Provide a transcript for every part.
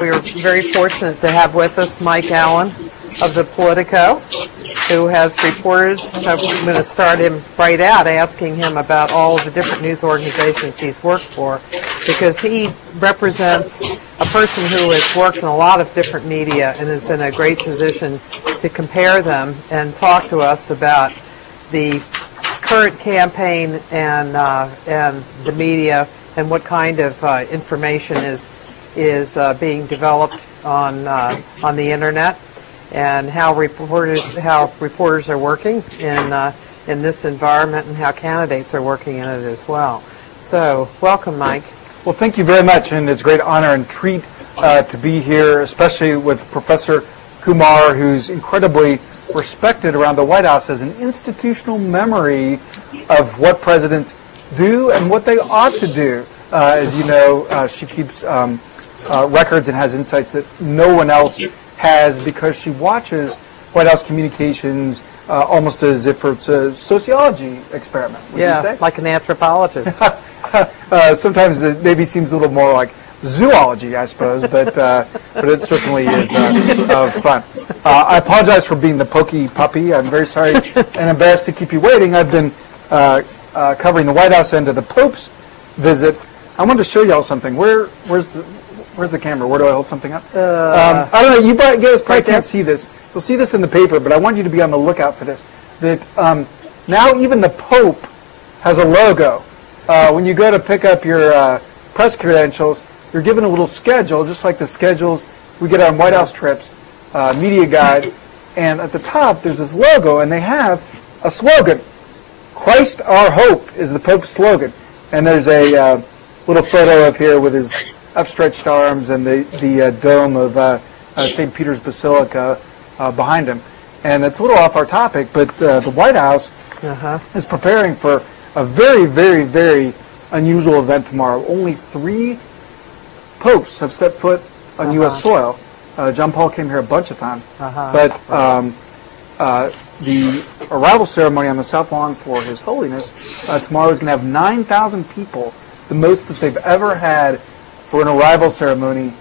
We are very fortunate to have with us Mike Allen of the Politico, who has reported. I'm going to start him right out asking him about all the different news organizations he's worked for, because he represents a person who has worked in a lot of different media and is in a great position to compare them and talk to us about the current campaign and the media and what kind of information is being developed on the internet, and how reporters are working in this environment, and how candidates are working in it as well. So, welcome, Mike. Well, thank you very much, and it's a great honor and treat to be here, especially with Professor Kumar, who's incredibly respected around the White House as an institutional memory of what presidents do and what they ought to do. As you know, she keeps records and has insights that no one else has, because she watches White House communications almost as if it's a sociology experiment. Would you say? Like an anthropologist. Sometimes it maybe seems a little more like zoology, I suppose, but it certainly is fun. I apologize for being the pokey puppy. I'm very sorry and embarrassed to keep you waiting. I've been covering the White House end of the Pope's visit. I wanted to show y'all something. Where's the camera? Where do I hold something up? I don't know. You guys probably can't see this. You'll see this in the paper, but I want you to be on the lookout for this. That now even the Pope has a logo. When you go to pick up your press credentials, you're given a little schedule, just like the schedules we get on White House trips, media guide, and at the top there's this logo, and they have a slogan. "Christ our hope" is the Pope's slogan, and there's a little photo of here with his upstretched arms and the dome of St. Peter's Basilica behind him. And it's a little off our topic, but the White House is preparing for a very, very, very unusual event tomorrow. Only 3 popes have set foot on U.S. soil. John Paul came here a bunch of times. But the arrival ceremony on the South Lawn for His Holiness tomorrow is going to have 9,000 people, the most that they've ever had for an arrival ceremony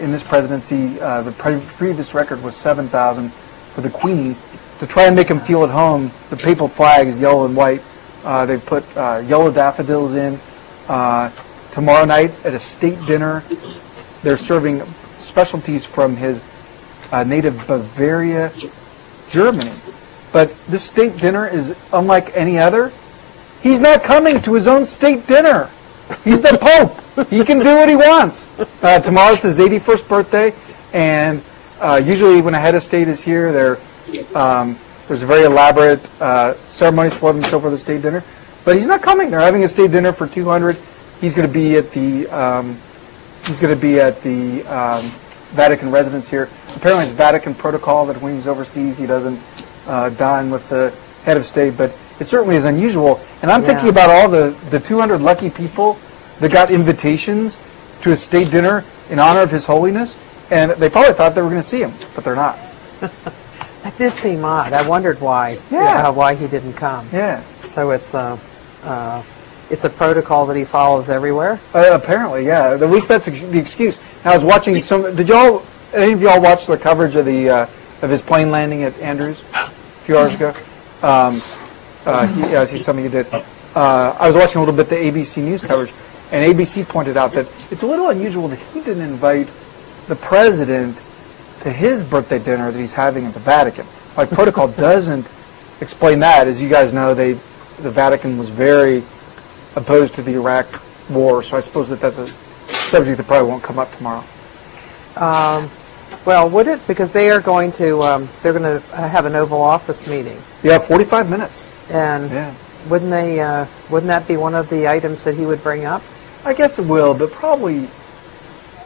in this presidency. The previous record was 7,000 for the Queen. To try and make them feel at home, the papal flag is yellow and white. They've put yellow daffodils in. Tomorrow night at a state dinner, they're serving specialties from his native Bavaria, Germany. But this state dinner is unlike any other. He's not coming to his own state dinner. He's the Pope. He can do what he wants. Tomorrow's his 81st birthday, and usually when a head of state is here, there's very elaborate ceremonies for them for the state dinner. But he's not coming. They're having a state dinner for 200. He's going to be at the Vatican residence here. Apparently, it's Vatican protocol that when he's overseas, he doesn't dine with the head of state. But it certainly is unusual. And I'm thinking about all the 200 lucky people that got invitations to a state dinner in honor of His Holiness, and they probably thought they were going to see him, but they're not. That did seem odd. I wondered why. Why he didn't come. Yeah. So it's a protocol that he follows everywhere. Apparently, yeah. At least that's the excuse. Now, I was watching any of y'all watch the coverage of his plane landing at Andrews a few hours ago? I see some of you did. I was watching a little bit the ABC News coverage, and ABC pointed out that it's a little unusual that he didn't invite the president to his birthday dinner that he's having at the Vatican. Like, protocol doesn't explain that. As you guys know, the Vatican was very opposed to the Iraq war, so I suppose that's a subject that probably won't come up tomorrow. Well, would it? Because they are going to have an Oval Office meeting. Yeah, 45 minutes. And wouldn't that be one of the items that he would bring up? I guess it will, but probably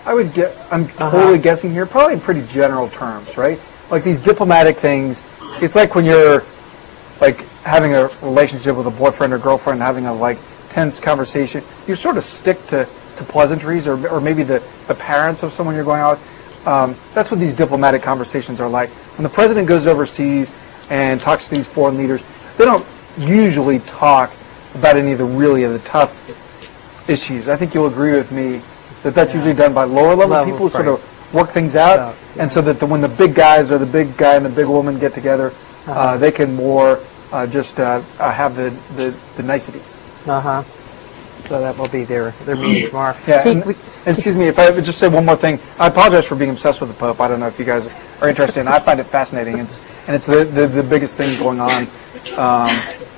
I'm totally guessing here, probably in pretty general terms, right? Like these diplomatic things, it's like when you're like having a relationship with a boyfriend or girlfriend, having a tense conversation, you sort of stick to pleasantries, or maybe the parents of someone you're going out with. That's what these diplomatic conversations are like. When the president goes overseas and talks to these foreign leaders, they don't usually talk about any of the tough issues. I think you'll agree with me that that's usually done by lower level people who sort of work things out, Yeah. and so that when the big guys or the big guy and the big woman get together, they can more just have the niceties. Uh-huh. So that will be their meeting tomorrow. Yeah, Keith, and excuse me, if I would just say one more thing. I apologize for being obsessed with the Pope. I don't know if you guys are interested, and I find it fascinating. It's the biggest thing going on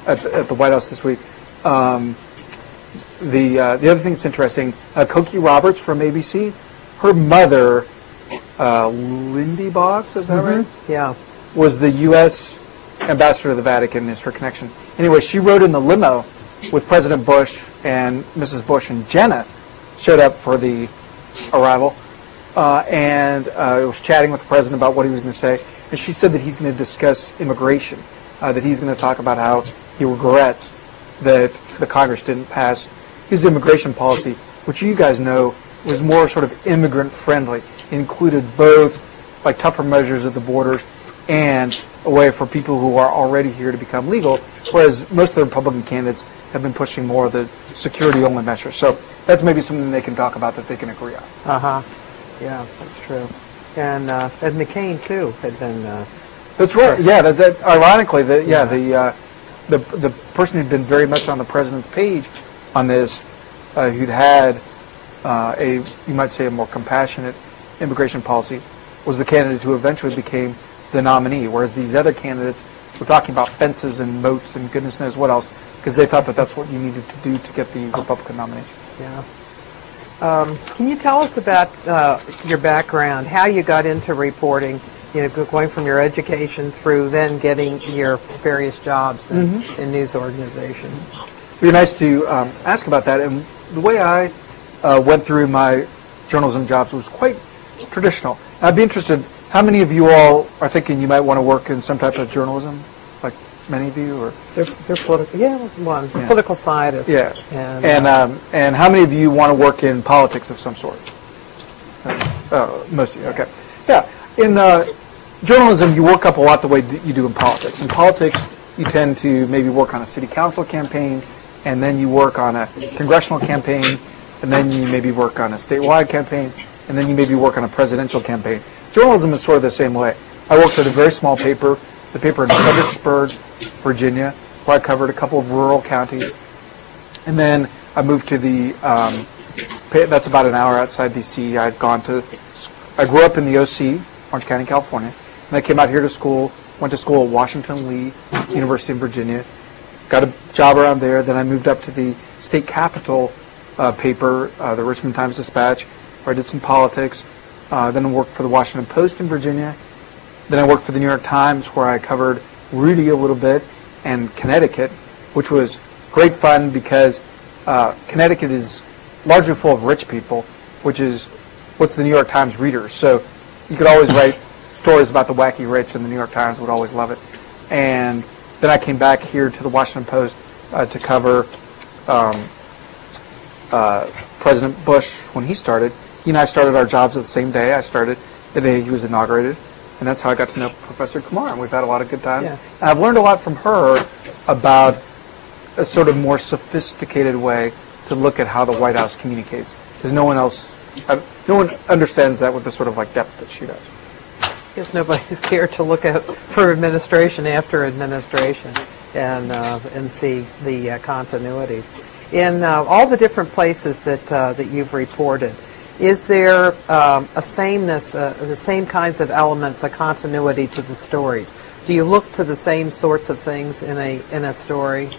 at the White House this week. The other thing that's interesting, Cokie Roberts from ABC, her mother, Lindy Boggs, is that right? yeah. Was the U.S. ambassador to the Vatican, is her connection. Anyway, she rode in the limo with President Bush and Mrs. Bush, and Jenna showed up for the arrival and was chatting with the president about what he was going to say. And she said that he's going to discuss immigration, that he's going to talk about how he regrets that the Congress didn't pass his immigration policy, which you guys know was more sort of immigrant-friendly. It included both like tougher measures at the borders and a way for people who are already here to become legal, whereas most of the Republican candidates have been pushing more of the security-only measures. So that's maybe something they can talk about that they can agree on. Uh-huh. Yeah, that's true. And Ed McCain, too, had been... That's right. Yeah, ironically, the person who'd been very much on the president's page on this, who'd had you might say, a more compassionate immigration policy, was the candidate who eventually became the nominee, whereas these other candidates were talking about fences and moats and goodness knows what else, because they thought that that's what you needed to do to get the Republican nominations. Yeah. Can you tell us about your background, how you got into reporting, going from your education through then getting your various jobs in news organizations? It'd be nice to ask about that. And the way I went through my journalism jobs was quite traditional. I'd be interested, how many of you all are thinking you might want to work in some type of journalism? Like many of you? Or They're political. Yeah, it was one. Yeah. Political scientist. Yeah. And how many of you want to work in politics of some sort? Most of you, okay. Yeah. In journalism, you work up a lot the way you do in politics. In politics, you tend to maybe work on a city council campaign, and then you work on a congressional campaign, and then you maybe work on a statewide campaign, and then you maybe work on a presidential campaign. Journalism is sort of the same way. I worked at a very small paper, the paper in Fredericksburg, Virginia, where I covered a couple of rural counties. And then I moved to that's about an hour outside D.C. I grew up in the OC, Orange County, California, and I came out here to school, went to school at Washington Lee University in Virginia, got a job around there. Then I moved up to the state capital paper, the Richmond Times-Dispatch, where I did some politics. Then I worked for the Washington Post in Virginia. Then I worked for the New York Times, where I covered Rudy a little bit and Connecticut, which was great fun because Connecticut is largely full of rich people, which is what's the New York Times readers. So you could always write stories about the wacky rich, and the New York Times would always love it. And then I came back here to the Washington Post to cover President Bush when he started. He and I started our jobs the same day. I started the day he was inaugurated, and that's how I got to know Professor Kumar, and we've had a lot of good time. Yeah. And I've learned a lot from her about a sort of more sophisticated way to look at how the White House communicates, because no one understands that with the sort of like depth that she does. I guess nobody's cared to look at for administration after administration and see the continuities. In all the different places that you've reported, is there a sameness, the same kinds of elements, a continuity to the stories? Do you look for the same sorts of things in a story?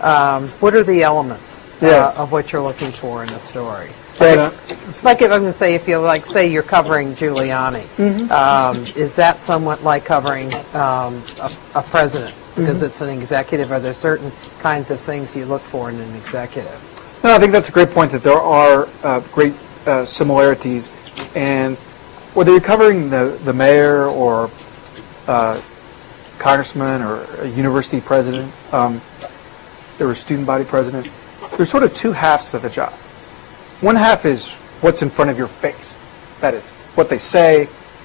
What are the elements of what you're looking for in a story? Like if I'm going to say, if you say you're covering Giuliani, is that somewhat like covering a president? Because it's an executive. Are there certain kinds of things you look for in an executive? No, I think that's a great point, that there are great similarities. And whether you're covering the mayor or congressman or a university president or a student body president, there's sort of two halves to the job. One half is what's in front of your face. That is, what they say,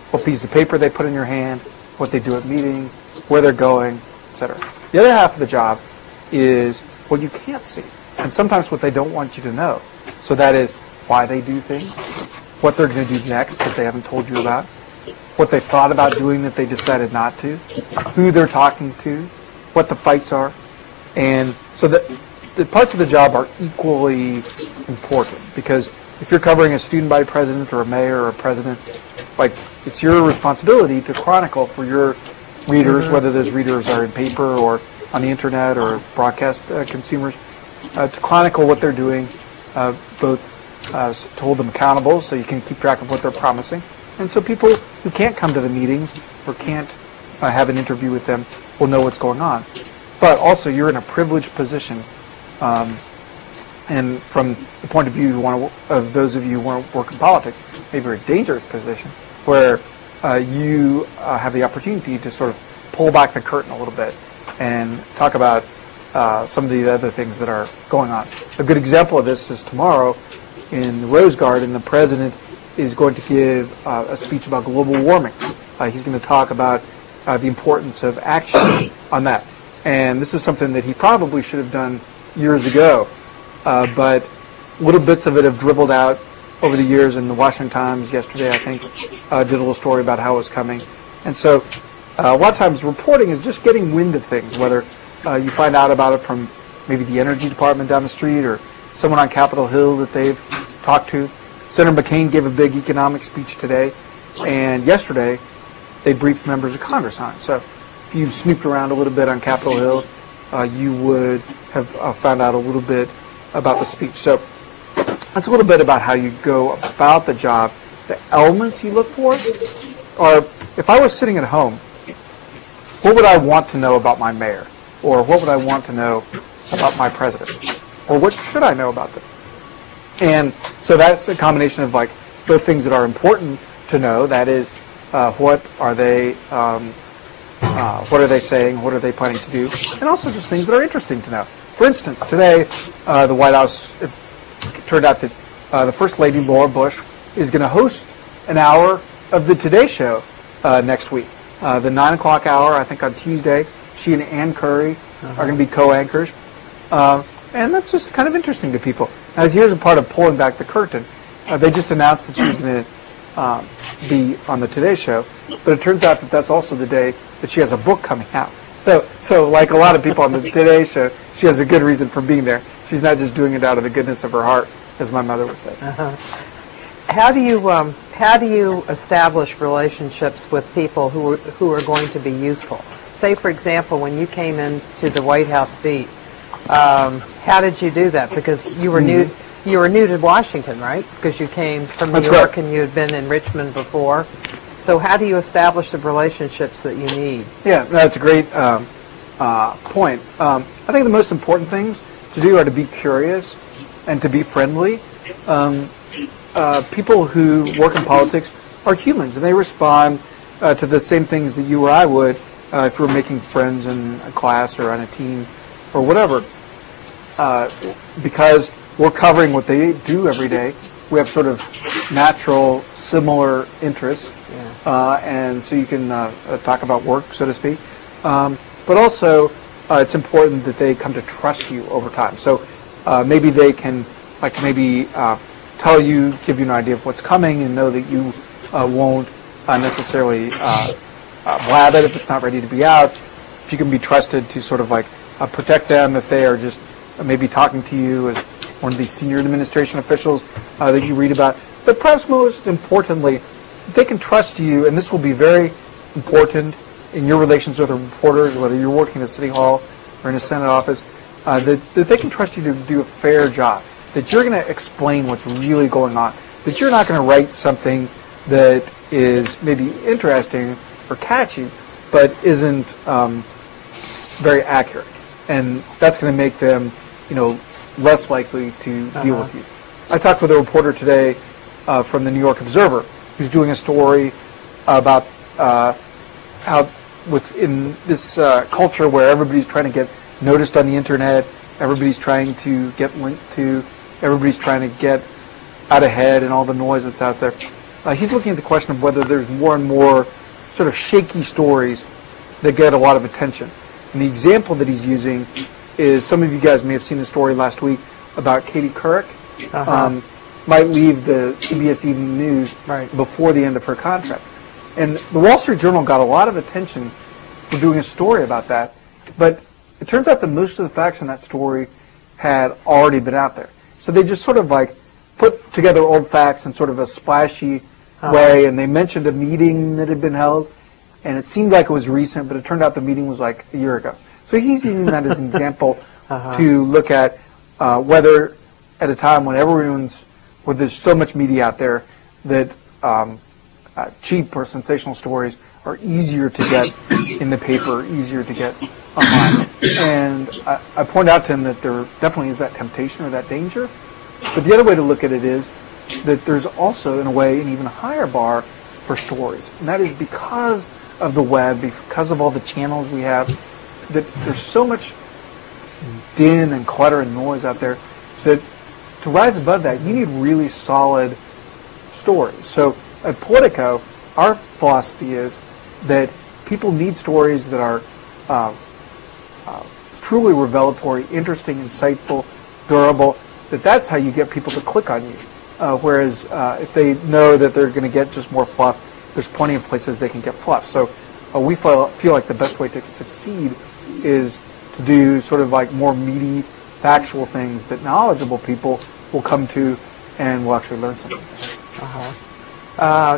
what piece of paper they put in your hand, what they do at meeting, where they're going, etc. The other half of the job is what you can't see, and sometimes what they don't want you to know. So that is why they do things, what they're going to do next that they haven't told you about, what they thought about doing that they decided not to, who they're talking to, what the fights are. And so the parts of the job are equally important, because if you're covering a student body president or a mayor or a president, like, it's your responsibility to chronicle for your readers, whether those readers are in paper or on the internet or broadcast consumers, to chronicle what they're doing, both to hold them accountable so you can keep track of what they're promising, and so people who can't come to the meetings or can't have an interview with them will know what's going on. But also, you're in a privileged position, and from the point of view of those of you who want to work in politics, maybe you're in a dangerous position where you have the opportunity to sort of pull back the curtain a little bit and talk about some of the other things that are going on. A good example of this is tomorrow in the Rose Garden. The president is going to give a speech about global warming. He's going to talk about the importance of action on that. And this is something that he probably should have done years ago, but little bits of it have dribbled out over the years. In the Washington Times yesterday, I think, did a little story about how it was coming. And so a lot of times reporting is just getting wind of things, whether you find out about it from maybe the energy department down the street or someone on Capitol Hill that they've talked to. Senator McCain gave a big economic speech today, and yesterday they briefed members of Congress on it. So if you snooped around a little bit on Capitol Hill, you would have found out a little bit about the speech. So that's a little bit about how you go about the job. The elements you look for are, if I was sitting at home, what would I want to know about my mayor? Or what would I want to know about my president? Or what should I know about them? And so that's a combination of, like, both things that are important to know. That is, what are they saying? What are they planning to do? And also just things that are interesting to know. For instance, today, the White House, it turned out that the First Lady, Laura Bush, is going to host an hour of the Today Show next week. The 9 o'clock hour, I think on Tuesday, she and Ann Curry are going to be co-anchors. And that's just kind of interesting to people. As here's a part of pulling back the curtain. They just announced that she was going to be on the Today Show, but it turns out that that's also the day that she has a book coming out. So like a lot of people on the Today Show, she has a good reason for being there. She's not just doing it out of the goodness of her heart, as my mother would say. How do you establish relationships with people who are going to be useful? Say, for example, when you came into the White House beat, how did you do that? Because you were new to Washington, right? Because you came from New York and you had been in Richmond before. So how do you establish the relationships that you need? Yeah, that's a great point. I think the most important things to do are to be curious and to be friendly. People who work in politics are humans, and they respond to the same things that you or I would if we were making friends in a class or on a team or whatever. Because we're covering what they do every day, we have sort of natural, similar interests, and so you can talk about work, so to speak. But also, it's important that they come to trust you over time. So maybe they can, tell you, give you an idea of what's coming, and know that you won't necessarily blab it if it's not ready to be out. If you can be trusted to sort of protect them if they are just maybe talking to you as one of these senior administration officials that you read about. But perhaps most importantly, they can trust you, and this will be very important in your relations with the reporters, whether you're working at City Hall or in a Senate office, that they can trust you to do a fair job, that you're going to explain what's really going on, that you're not going to write something that is maybe interesting or catchy, but isn't very accurate. And that's going to make them, less likely to deal with you. I talked with a reporter today from the New York Observer who's doing a story about how within this culture where everybody's trying to get noticed on the internet, everybody's trying to get linked to, everybody's trying to get out ahead and all the noise that's out there. He's looking at the question of whether there's more and more sort of shaky stories that get a lot of attention. And the example that he's using is, some of you guys may have seen the story last week about Katie Couric. might leave the CBS Evening News before the end of her contract. And the Wall Street Journal got a lot of attention for doing a story about that, but it turns out that most of the facts in that story had already been out there. So they just sort of like put together old facts in sort of a splashy way, and they mentioned a meeting that had been held, and it seemed like it was recent, but it turned out the meeting was like a year ago. So he's using that as an example to look at whether at a time when where there's so much media out there that cheap or sensational stories are easier to get in the paper, easier to get online. And I point out to him that there definitely is that temptation or that danger. But the other way to look at it is that there's also, in a way, an even higher bar for stories. And that is because of the web, because of all the channels we have, that there's so much din and clutter and noise out there that to rise above that, you need really solid stories. So at Politico, our philosophy is that people need stories that are truly revelatory, interesting, insightful, durable, that's how you get people to click on you. Whereas if they know that they're going to get just more fluff, there's plenty of places they can get fluff. So we feel like the best way to succeed is to do sort of like more meaty, factual things that knowledgeable people will come to and will actually learn something.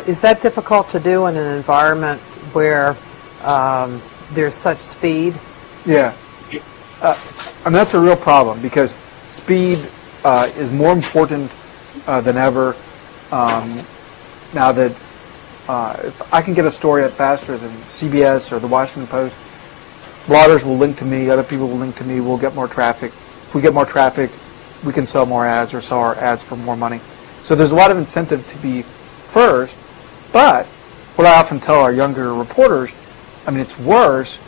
Is that difficult to do in an environment where there's such speed? Yeah. And that's a real problem because speed is more important than ever. Now that if I can get a story up faster than CBS or the Washington Post, bloggers will link to me, other people will link to me, we'll get more traffic. If we get more traffic, we can sell more ads or sell our ads for more money. So there's a lot of incentive to be first, but what I often tell our younger reporters, I mean, it's worse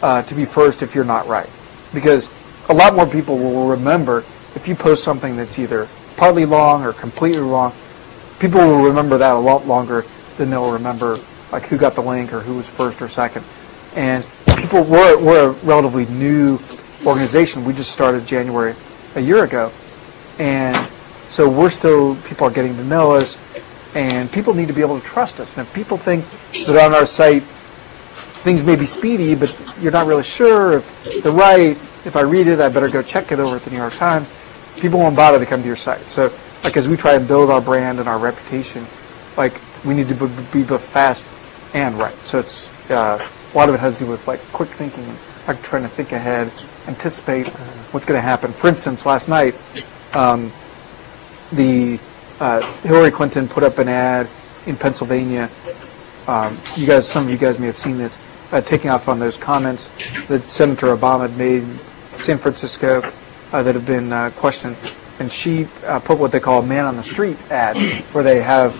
to be first if you're not right. Because a lot more people will remember if you post something that's either partly wrong or completely wrong. People will remember that a lot longer than they'll remember like who got the link or who was first or second. And we're a relatively new organization. We just started January a year ago. And so people are getting to know us, and people need to be able to trust us. And if people think that on our site things may be speedy, but you're not really sure if they're right, if I read it, I better go check it over at the New York Times, people won't bother to come to your site. So like as we try and build our brand and our reputation, like we need to be both fast and right. So it's a lot of it has to do with like quick thinking, like trying to think ahead, anticipate what's going to happen. For instance, last night, Hillary Clinton put up an ad in Pennsylvania. Some of you guys may have seen this, taking off on those comments that Senator Obama had made in San Francisco that have been questioned. And she put what they call a man on the street ad, where they have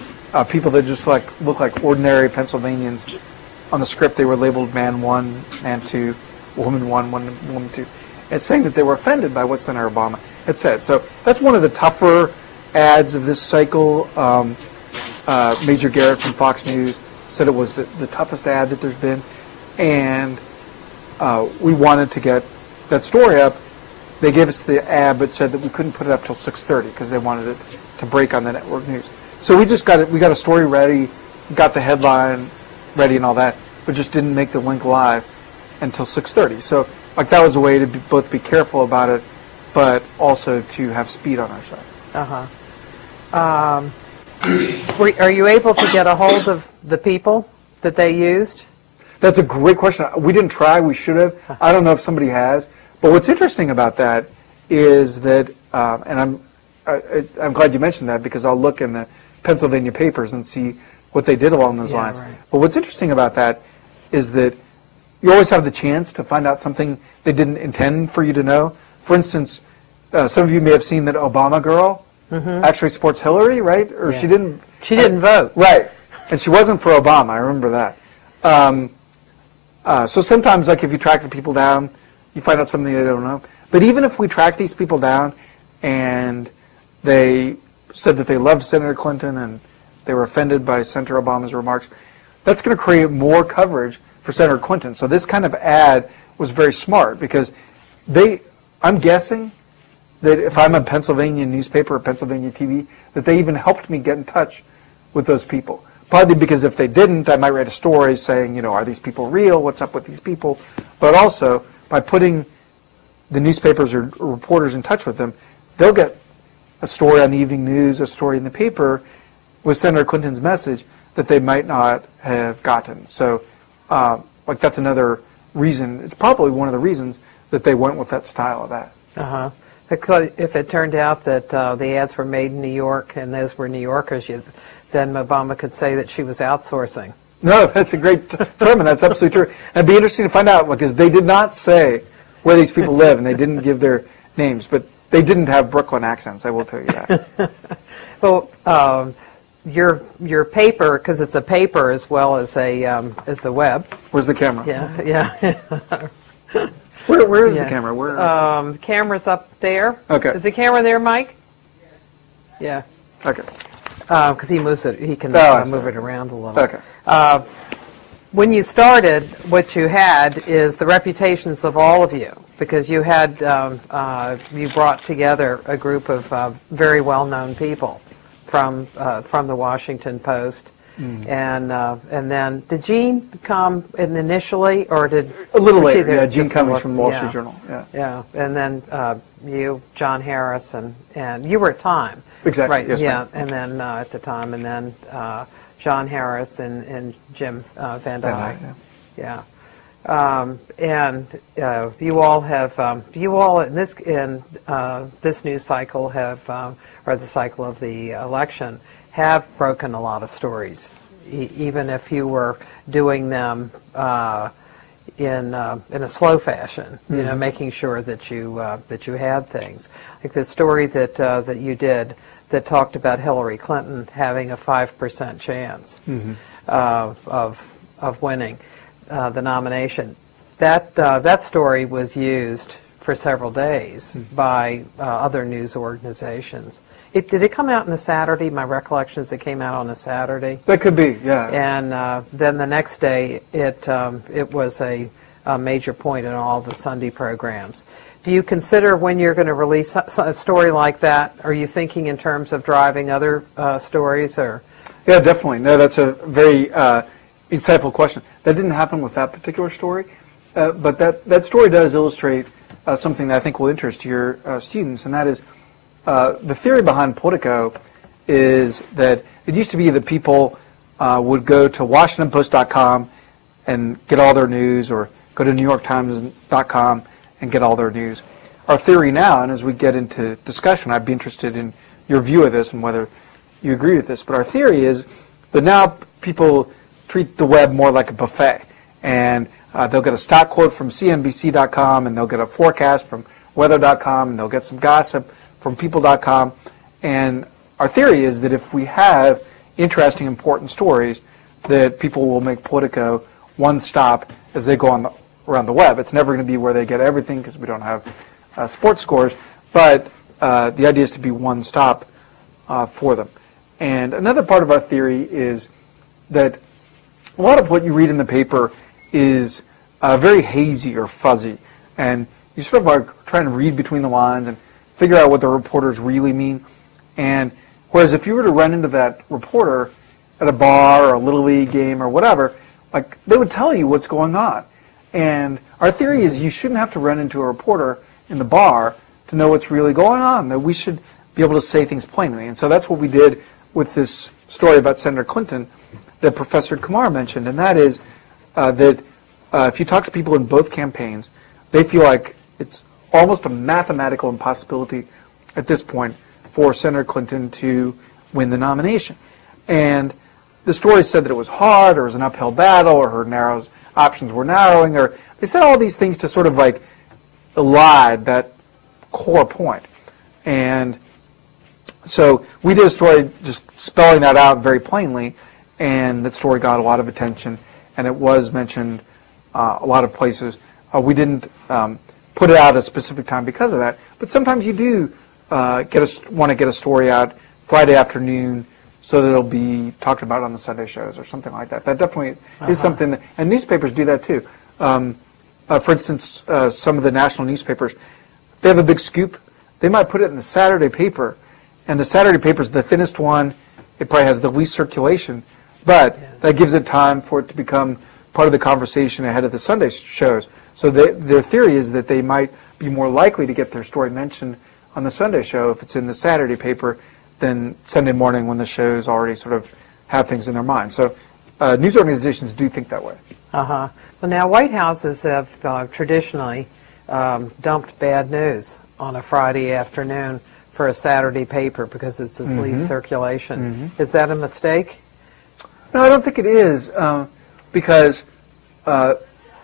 people that just look like ordinary Pennsylvanians. On the script, they were labeled man 1, man 2, woman 1, woman 2. It's saying that they were offended by what Senator Obama had said. So that's one of the tougher ads of this cycle. Major Garrett from Fox News said it was the toughest ad that there's been. And we wanted to get that story up. They gave us the ad, but said that we couldn't put it up till 6:30 because they wanted it to break on the network news. So we just got it. We got a story ready, got the headline ready and all that, but just didn't make the link live until 6:30. So like that was a way to both be careful about it, but also to have speed on our side. Are you able to get a hold of the people that they used? That's a great question. We didn't try. We should have. I don't know if somebody has. But what's interesting about that is that, and I'm glad you mentioned that because I'll look in the Pennsylvania papers and see what they did along those lines. Right. But what's interesting about that is that you always have the chance to find out something they didn't intend for you to know. For instance, some of you may have seen that Obama girl actually supports Hillary, right? Or she didn't. She didn't vote. Right. And she wasn't for Obama. I remember that. So sometimes, like if you track the people down, you find out something they don't know. But even if we track these people down and they said that they loved Senator Clinton and they were offended by Senator Obama's remarks, that's going to create more coverage for Senator Clinton. So this kind of ad was very smart because I'm guessing that if I'm a Pennsylvania newspaper or Pennsylvania TV, that they even helped me get in touch with those people. Partly because if they didn't, I might write a story saying, you know, are these people real? What's up with these people? But also, by putting the newspapers or reporters in touch with them, they'll get a story on the evening news, a story in the paper with Senator Clinton's message that they might not have gotten. So, like, that's another reason. It's probably one of the reasons that they went with that style of ad. Uh-huh. Because if it turned out that the ads were made in New York and those were New Yorkers, then Obama could say that she was outsourcing. No, that's a great term, and that's absolutely true. And it'd be interesting to find out, because they did not say where these people live, and they didn't give their names, but they didn't have Brooklyn accents, I will tell you that. Well, your paper, because it's a paper as well as a web. Where's the camera? Yeah. Where is the camera? Where? The camera's up there. Okay. Is the camera there, Mike? Yeah. Okay. Because he moves it, he can move it around a little. Okay. When you started, what you had is the reputations of all of you, because you had you brought together a group of very well-known people from the Washington Post, and then did Gene come initially, or did a little later? Yeah, Gene Cummings from the Wall Street Journal. Yeah. Yeah, and then you, John Harris, and you were at Time. Exactly. Right. Yes, yeah, ma'am. and then at the time, and then John Harris and Jim Van Dyke. Yeah. And you all have you all in this news cycle have or the cycle of the election have broken a lot of stories, even if you were doing them in a slow fashion, you know, making sure that you had things like the story that you did that talked about Hillary Clinton having a 5% chance of winning the nomination. That story was used for several days by other news organizations. Did it come out on a Saturday? My recollection is it came out on a Saturday. That could be, yeah. And then the next day, it was a major point in all the Sunday programs. Do you consider when you're going to release a story like that, are you thinking in terms of driving other stories? Or? Yeah, definitely. No, that's a very insightful question. That didn't happen with that particular story, but that story does illustrate something that I think will interest your students, and that is the theory behind Politico is that it used to be that people would go to WashingtonPost.com and get all their news, or go to NewYorkTimes.com and get all their news. Our theory now, and as we get into discussion, I'd be interested in your view of this and whether you agree with this, but our theory is that now people treat the web more like a buffet, and they'll get a stock quote from CNBC.com, and they'll get a forecast from weather.com, and they'll get some gossip from people.com, and our theory is that if we have interesting, important stories, that people will make Politico one stop as they go around the web. It's never going to be where they get everything because we don't have sports scores, but the idea is to be one stop for them. And another part of our theory is that a lot of what you read in the paper is very hazy or fuzzy, and you sort of are trying to read between the lines and figure out what the reporters really mean. And whereas if you were to run into that reporter at a bar or a Little League game or whatever, like, they would tell you what's going on. And our theory is you shouldn't have to run into a reporter in the bar to know what's really going on, that we should be able to say things plainly. And so that's what we did with this story about Senator Clinton that Professor Kumar mentioned, and that is that if you talk to people in both campaigns, they feel like it's almost a mathematical impossibility at this point for Senator Clinton to win the nomination. And the story said that it was hard, or it was an uphill battle, or her options were narrowing, or they said all these things to sort of like elide that core point. And so we did a story just spelling that out very plainly, and that story got a lot of attention, and it was mentioned a lot of places. We didn't put it out at a specific time because of that, but sometimes you do want to get a story out Friday afternoon so that it'll be talked about on the Sunday shows or something like that. That definitely is something that, and newspapers do that too. For instance, some of the national newspapers, they have a big scoop they might put it in the Saturday paper, and the Saturday paper is the thinnest one. It probably has the least circulation, but that gives it time for it to become part of the conversation ahead of the Sunday shows. So their theory is that they might be more likely to get their story mentioned on the Sunday show if it's in the Saturday paper than Sunday morning when the shows already sort of have things in their mind. So news organizations do think that way. Well, now White Houses have traditionally dumped bad news on a Friday afternoon for a Saturday paper because it's its least circulation. Is that a mistake? No, I don't think it is, because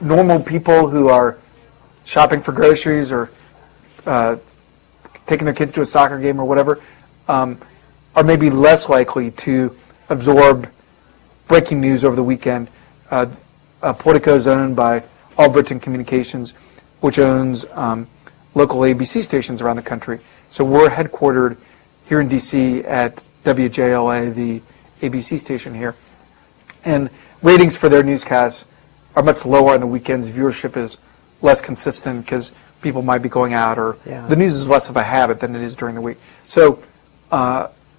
normal people who are shopping for groceries or taking their kids to a soccer game or whatever are maybe less likely to absorb breaking news over the weekend. Politico is owned by All Britain Communications, which owns local ABC stations around the country. So we're headquartered here in D.C. at WJLA, the ABC station here. And ratings for their newscasts are much lower on the weekends. Viewership is less consistent because people might be going out, or the news is less of a habit than it is during the week. So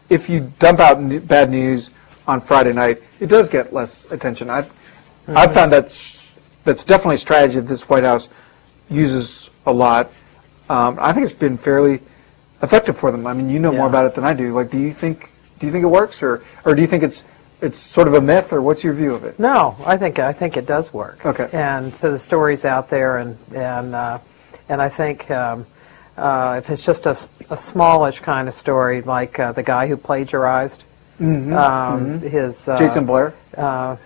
if you dump out bad news on Friday night, it does get less attention. I've found that's definitely a strategy that this White House uses a lot. I think it's been fairly effective for them. I mean, you know more about it than I do. Like, do you think it works, or do you think it's sort of a myth, or what's your view of it? No, I think it does work. Okay. And so the story's out there, and I think if it's just a smallish kind of story, like the guy who plagiarized his Jason Blair. No,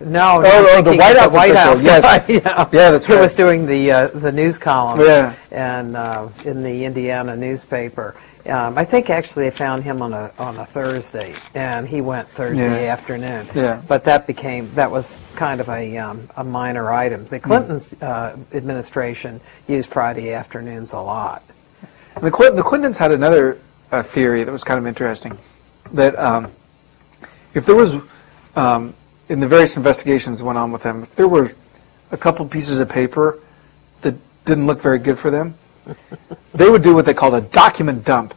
the White House official. Yes. Guy, yeah, that's right. Who was doing the news columns and in the Indiana newspaper. I think actually they found him on a Thursday, and he went Thursday afternoon. Yeah. But that was kind of a minor item. The Clintons administration used Friday afternoons a lot. And the Clintons had another theory that was kind of interesting, that if there was, in the various investigations that went on with them, if there were a couple pieces of paper that didn't look very good for them, they would do what they called a document dump.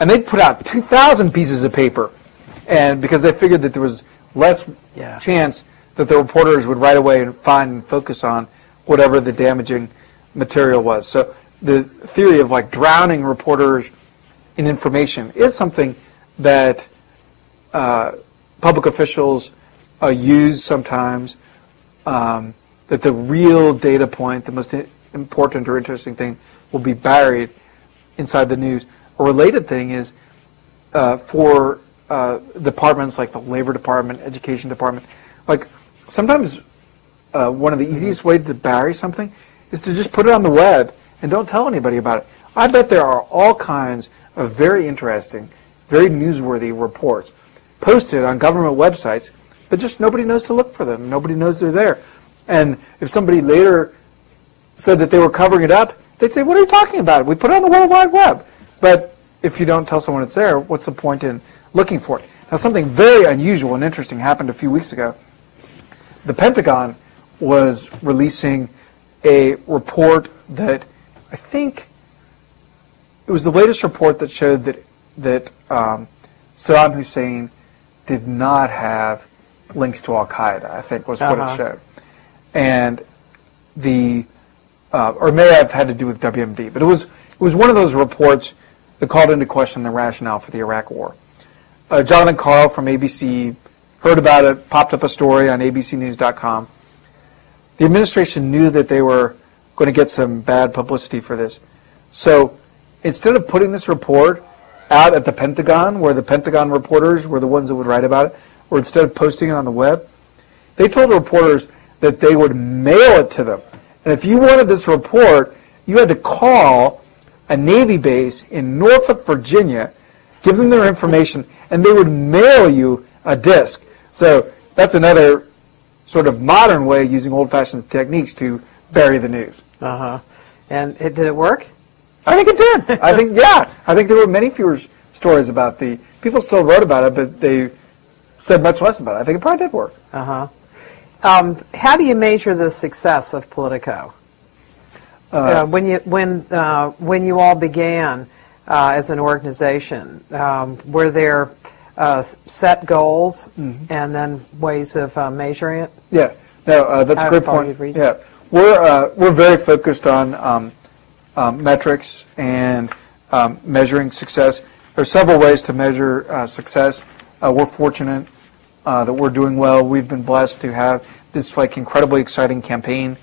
And they'd put out 2,000 pieces of paper, and because they figured that there was less chance that the reporters would right away find and focus on whatever the damaging material was. So the theory of like drowning reporters in information is something that public officials use sometimes, that the real data point, the most important or interesting thing, will be buried inside the news. A related thing is for departments like the Labor Department, Education Department, like sometimes one of the easiest ways to bury something is to just put it on the web and don't tell anybody about it. I bet there are all kinds of very interesting, very newsworthy reports posted on government websites, but just nobody knows to look for them. Nobody knows they're there. And if somebody later said that they were covering it up, they'd say, what are you talking about? We put it on the World Wide Web. But if you don't tell someone it's there, what's the point in looking for it? Now, something very unusual and interesting happened a few weeks ago. The Pentagon was releasing a report that I think it was the latest report that showed that Saddam Hussein did not have links to Al-Qaeda, I think was what it showed. And or may have had to do with WMD, but it was one of those reports that called into question the rationale for the Iraq War. Jonathan Karl from ABC heard about it, popped up a story on abcnews.com. The administration knew that they were going to get some bad publicity for this. So instead of putting this report out at the Pentagon, where the Pentagon reporters were the ones that would write about it, or instead of posting it on the web, they told the reporters that they would mail it to them. And if you wanted this report, you had to call a Navy base in Norfolk, Virginia, give them their information, and they would mail you a disc. So that's another sort of modern way using old-fashioned techniques to bury the news. And did it work? I think it did. I think there were many fewer stories about people still wrote about it, but they said much less about it. I think it probably did work. How do you measure the success of Politico? When you all began, as an organization? Were there set goals and then ways of measuring it? Yeah, no, that's a great point. Yeah, we're very focused on metrics and measuring success. There's several ways to measure success. We're fortunate that we're doing well. We've been blessed to have this incredibly exciting campaign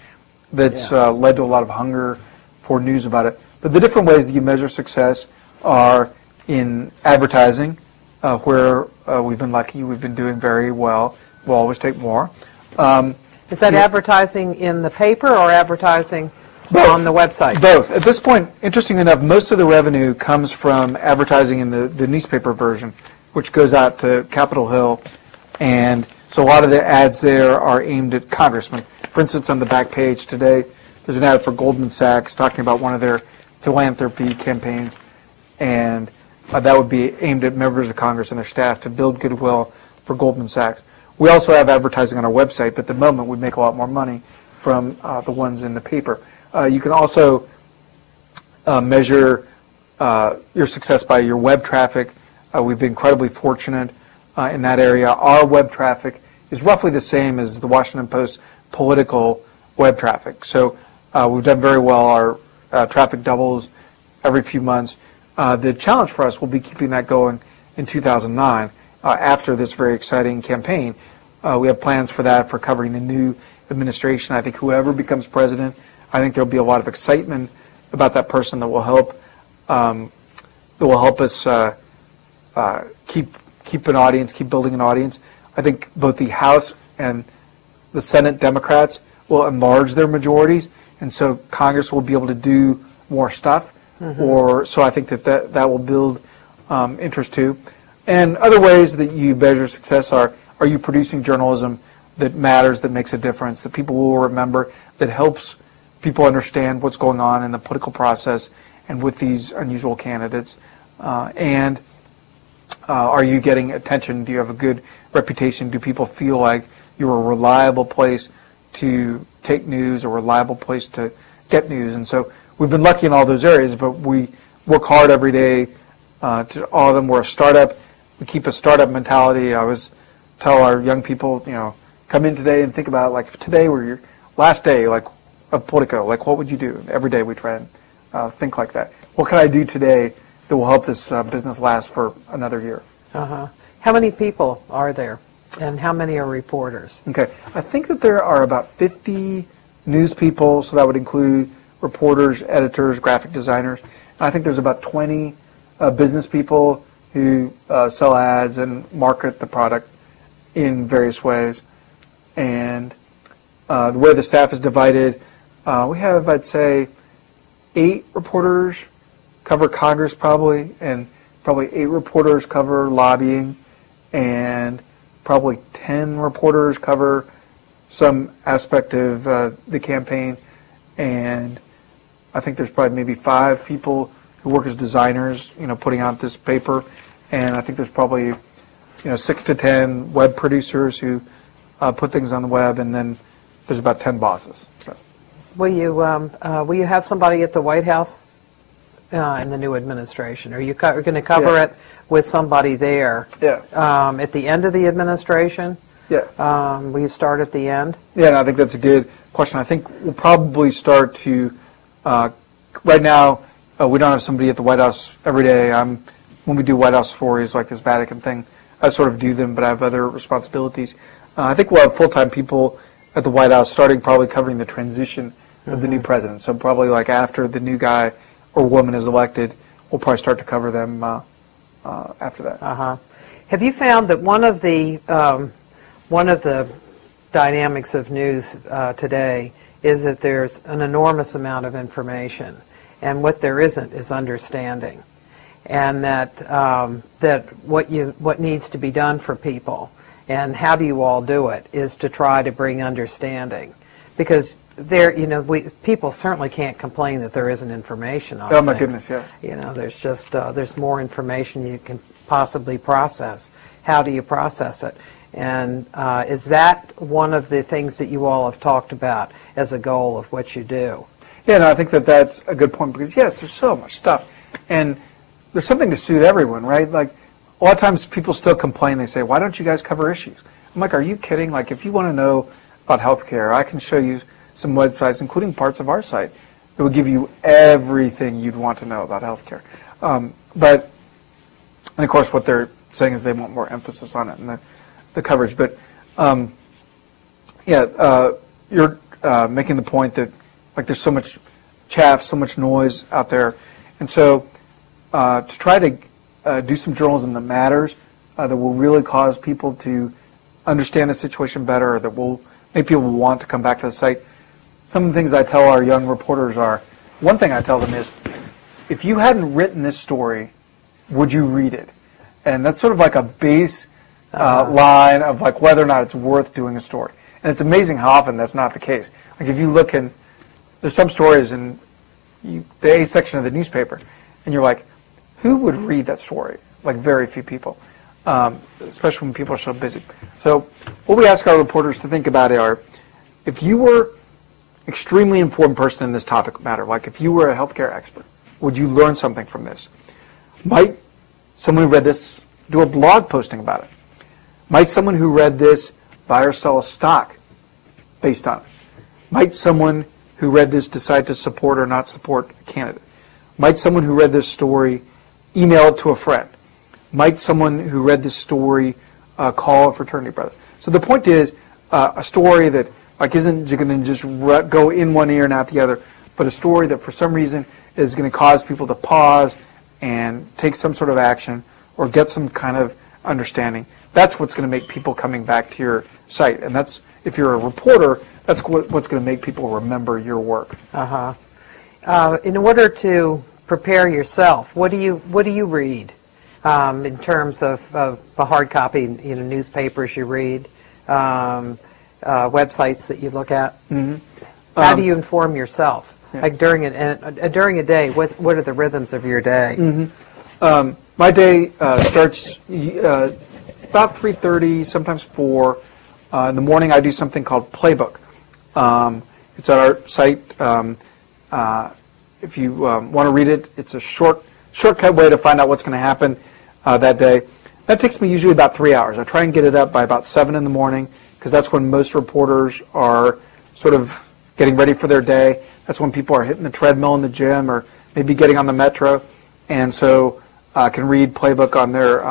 that's led to a lot of hunger for news about it. But the different ways that you measure success are in advertising, where we've been lucky. We've been doing very well. We'll always take more. Is that advertising in the paper or advertising on the website? Both. At this point, interestingly enough, most of the revenue comes from advertising in the newspaper version, which goes out to Capitol Hill. And so a lot of the ads there are aimed at congressmen. For instance, on the back page today, there's an ad for Goldman Sachs talking about one of their philanthropy campaigns. And that would be aimed at members of Congress and their staff to build goodwill for Goldman Sachs. We also have advertising on our website, but at the moment we make a lot more money from the ones in the paper. You can also measure your success by your web traffic. We've been incredibly fortunate in that area. Our web traffic is roughly the same as the Washington Post Politico web traffic. So we've done very well. Our traffic doubles every few months. The challenge for us will be keeping that going in 2009 after this very exciting campaign. We have plans for that, for covering the new administration. I think whoever becomes president, I think there'll be a lot of excitement about that person that will help us keep an audience, keep building an audience. I think both the House and the Senate Democrats will enlarge their majorities, and so Congress will be able to do more stuff. So I think that will build interest too. And other ways that you measure success are you producing journalism that matters, that makes a difference, that people will remember, that helps people understand what's going on in the political process and with these unusual candidates? And are you getting attention? Do you have a good reputation? Do people feel like you're a reliable place to take news, a reliable place to get news? And so we've been lucky in all those areas, but we work hard every day to all of them. We're a startup. We keep a startup mentality. I always tell our young people, come in today and think about, if today were your last day, of Politico, what would you do? Every day we try and think like that. What can I do today that will help this business last for another year? How many people are there, and how many are reporters? Okay, I think that there are about 50 news people, so that would include reporters, editors, graphic designers. And I think there's about 20 business people who sell ads and market the product in various ways. And the way the staff is divided, we have, I'd say, 8 reporters cover Congress probably, and probably 8 reporters cover lobbying, and probably 10 reporters cover some aspect of the campaign, and I think there's probably maybe 5 people who work as designers, putting out this paper, and I think there's probably 6 to 10 web producers who put things on the web, and then there's about 10 bosses. So. Will you have somebody at the White House in the new administration? Are you going to cover it with somebody there? Yeah. At the end of the administration? Yeah. Will you start at the end? Yeah, and I think that's a good question. I think we'll probably start to, right now, we don't have somebody at the White House every day. When we do White House stories like this Vatican thing, I sort of do them, but I have other responsibilities. I think we'll have full-time people at the White House starting probably covering the transition of the new president. So probably after the new guy or woman is elected, we'll probably start to cover them after that. Have you found that one of the dynamics of news today is that there's an enormous amount of information, and what there isn't is understanding, and that what needs to be done for people, and how do you all do it, is to try to bring understanding, because people certainly can't complain that there isn't information on Oh my things. goodness, yes. There's just there's more information you can possibly process. How do you process it? And is that one of the things that you all have talked about as a goal of what you do? Yeah, no, I think that's a good point, because yes, there's so much stuff, and there's something to suit everyone, right? Like, a lot of times people still complain. They say, why don't you guys cover issues? I'm like, are you kidding? Like, if you want to know about healthcare, I can show you some websites, including parts of our site, that will give you everything you'd want to know about healthcare. And of course, what they're saying is they want more emphasis on it and the coverage. But you're making the point that like there's so much chaff, so much noise out there, and so to try to do some journalism that matters, that will really cause people to understand the situation better, or that will make people want to come back to the site. Some of the things I tell our young reporters are, one thing I tell them is, if you hadn't written this story, would you read it? And that's sort of like a base line of like whether or not it's worth doing a story. And it's amazing how often that's not the case. Like if you look in, there's some stories in the A section of the newspaper, and you're like, who would read that story? Like very few people, especially when people are so busy. So what we ask our reporters to think about are, if you were extremely informed person in this topic matter, like if you were a healthcare expert, would you learn something from this? Might someone who read this do a blog posting about it? Might someone who read this buy or sell a stock based on it? Might someone who read this decide to support or not support a candidate? Might someone who read this story email it to a friend? Might someone who read this story call a fraternity brother? So the point is, a story that like isn't going to just go in one ear and out the other, but a story that for some reason is going to cause people to pause and take some sort of action or get some kind of understanding. That's what's going to make people coming back to your site. And that's, if you're a reporter, that's what's going to make people remember your work. In order to prepare yourself, what do you read in terms of the hard copy, newspapers you read, websites that you look at? Mm-hmm. How do you inform yourself? Yeah. Like during a day, what are the rhythms of your day? Mm-hmm. My day starts about 3:30, sometimes 4. In the morning, I do something called Playbook. It's on our site. If you want to read it, it's a shortcut way to find out what's going to happen that day. That takes me usually about 3 hours. I try and get it up by about 7 in the morning, because that's when most reporters are sort of getting ready for their day. That's when people are hitting the treadmill in the gym or maybe getting on the metro, and so can read Playbook on their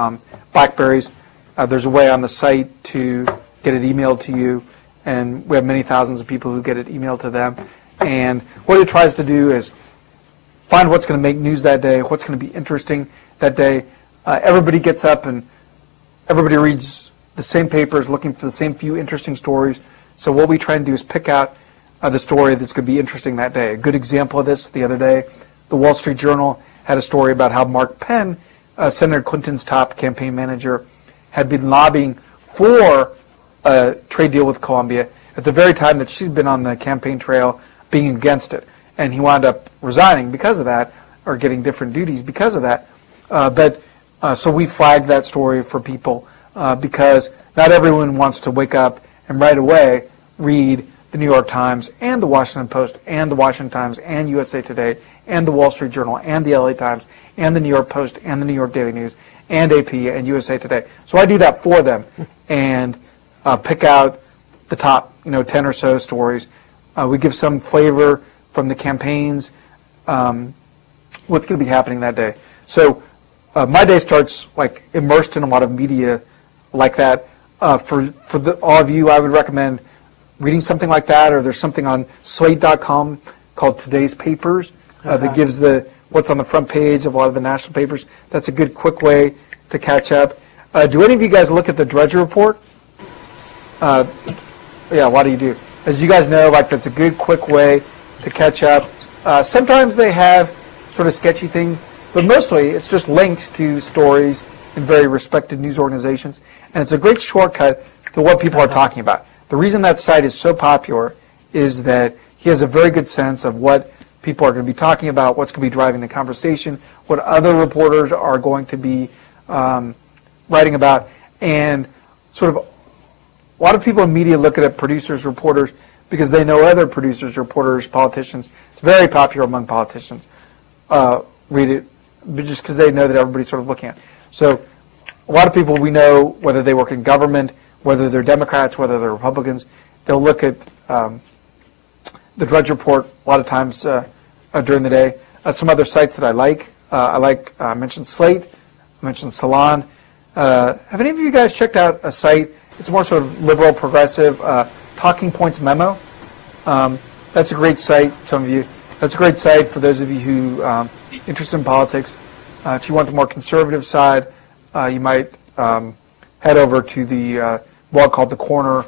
Blackberries. There's a way on the site to get it emailed to you, and we have many thousands of people who get it emailed to them. And what it tries to do is find what's going to make news that day, what's going to be interesting that day. Everybody gets up and everybody reads the same papers looking for the same few interesting stories. So what we try and do is pick out the story that's going to be interesting that day. A good example of this the other day, the Wall Street Journal had a story about how Mark Penn, Senator Clinton's top campaign manager, had been lobbying for a trade deal with Colombia at the very time that she'd been on the campaign trail being against it. And he wound up resigning because of that, or getting different duties because of that. So we flagged that story for people because not everyone wants to wake up and right away read the New York Times and the Washington Post and the Washington Times and USA Today and the Wall Street Journal and the LA Times and the New York Post and the New York Daily News and AP and USA Today. So I do that for them and pick out the top 10 or so stories. We give some flavor from the campaigns, what's going to be happening that day. So my day starts like immersed in a lot of media like that. For all of you, I would recommend reading something like that, or there's something on Slate.com called Today's Papers that gives what's on the front page of a lot of the national papers. That's a good, quick way to catch up. Do any of you guys look at the Drudge Report? Yeah, a lot of you do. As you guys know, that's a good, quick way to catch up. Sometimes they have sort of sketchy thing, but mostly it's just links to stories in very respected news organizations, and it's a great shortcut to what people are talking about. The reason that site is so popular is that he has a very good sense of what people are going to be talking about, what's going to be driving the conversation, what other reporters are going to be writing about, and sort of a lot of people in media look at producers, reporters, because they know other producers, reporters, politicians. It's very popular among politicians. Read it but just because they know that everybody's sort of looking at it. So a lot of people we know, whether they work in government, whether they're Democrats, whether they're Republicans, they'll look at the Drudge Report a lot of times during the day. Some other sites that I mentioned Slate, I mentioned Salon. Have any of you guys checked out a site? It's more sort of liberal, progressive, Talking Points Memo. That's a great site, some of you. That's a great site for those of you who interested in politics. If you want the more conservative side, you might head over to the blog called The Corner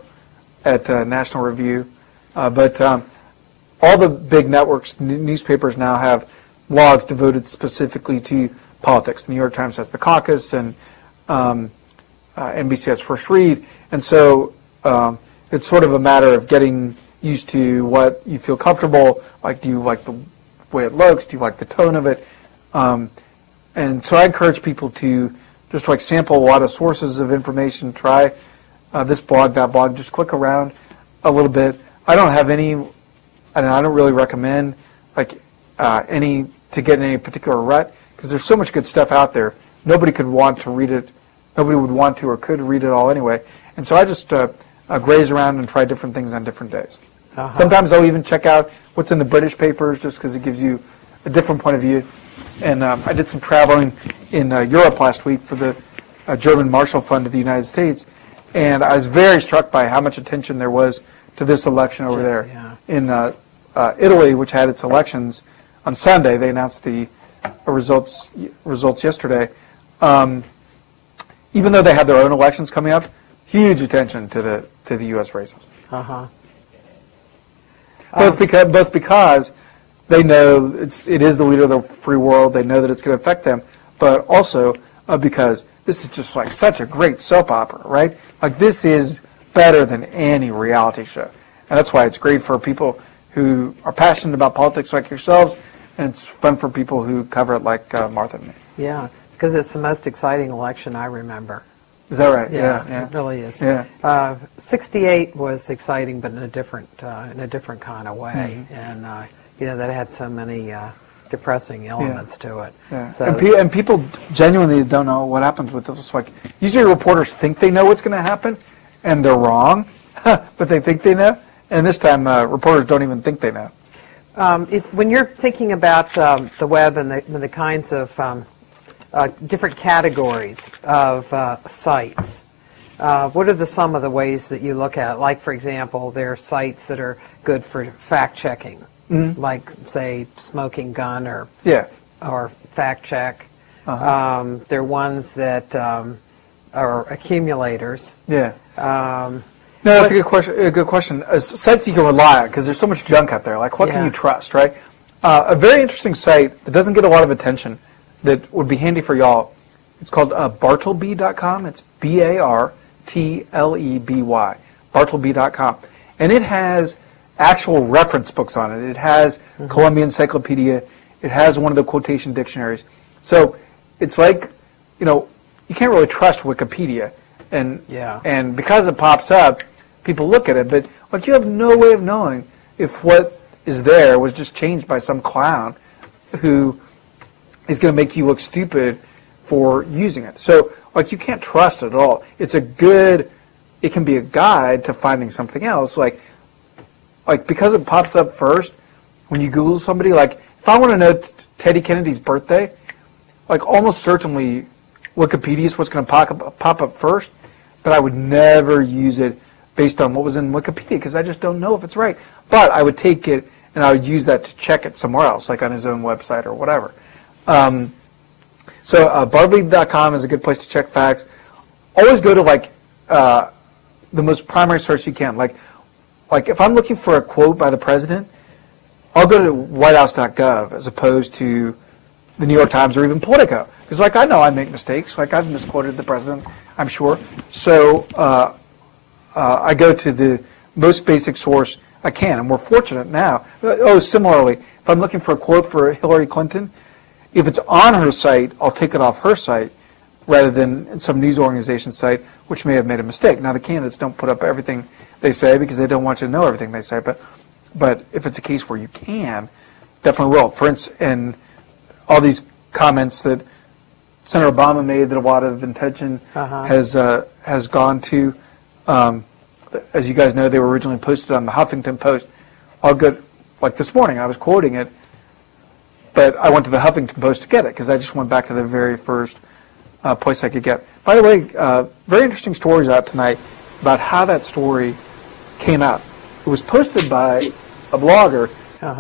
at National Review. But all the big networks, newspapers now have blogs devoted specifically to politics. The New York Times has The Caucus, and NBC has First Read. And so it's sort of a matter of getting used to what you feel comfortable. Like, do you like the way it looks? Do you like the tone of it? And so I encourage people to just like sample a lot of sources of information. Try this blog, that blog. Just click around a little bit. I don't have any, and I don't really recommend like any to get in any particular rut because there's so much good stuff out there. Nobody could want to read it. Nobody would want to or could read it all anyway. And so I just graze around and try different things on different days. Sometimes I'll even check out what's in the British papers just because it gives you a different point of view. And I did some traveling in Europe last week for the German Marshall Fund of the United States, and I was very struck by how much attention there was to this election over there. In Italy, which had its elections on Sunday, they announced the results yesterday. Even though they had their own elections coming up, huge attention to the U.S. races. Both because they know it is the leader of the free world. They know that it's going to affect them, but also because this is just like such a great soap opera, right? Like this is better than any reality show, and that's why it's great for people who are passionate about politics like yourselves, and it's fun for people who cover it like Martha and me. Yeah, because it's the most exciting election I remember. Is that right? Yeah, it really is. Yeah. 68 was exciting, but in a different kind of way, and that had so many depressing elements to it. Yeah. So, and people genuinely don't know what happens with this. Like usually reporters think they know what's going to happen, and they're wrong, but they think they know. And this time, reporters don't even think they know. When you're thinking about the web and the kinds of different categories of sites, what are some of the ways that you look at? Like, for example, there are sites that are good for fact-checking, like, say, Smoking Gun or Fact Check. There are ones that are accumulators. No, that's a good question. A good question. Sites you can rely on because there's so much junk out there. Like, what can you trust, right? A very interesting site that doesn't get a lot of attention that would be handy for y'all. It's called Bartleby.com. It's Bartleby, Bartleby.com, and it has actual reference books on it. It has Columbia Encyclopedia. It has one of the quotation dictionaries. So it's like, you can't really trust Wikipedia, and because it pops up, people look at it, but like you have no way of knowing if what is there was just changed by some clown who is going to make you look stupid for using it. So like you can't trust it at all. It can be a guide to finding something else. Like because it pops up first when you Google somebody, like if I want to know Teddy Kennedy's birthday, like almost certainly Wikipedia is what's going to pop up first, but I would never use it based on what was in Wikipedia because I just don't know if it's right. But I would take it and I would use that to check it somewhere else, like on his own website or whatever. So Bartleby.com is a good place to check facts. Always go to the most primary source you can. Like if I'm looking for a quote by the president, I'll go to whitehouse.gov as opposed to the New York Times or even Politico. Because I know I make mistakes. Like I've misquoted the president, I'm sure. So I go to the most basic source I can. And we're fortunate now. Similarly, if I'm looking for a quote for Hillary Clinton, if it's on her site, I'll take it off her site rather than some news organization site, which may have made a mistake. Now, the candidates don't put up everything they say because they don't want you to know everything they say. But if it's a case where you can, definitely will. For instance, and all these comments that Senator Obama made that a lot of attention has gone to. As you guys know, they were originally posted on the Huffington Post. I'll go, like this morning, I was quoting it, but I went to the Huffington Post to get it because I just went back to the very first place I could get. By the way, very interesting stories out tonight about how that story came out. It was posted by a blogger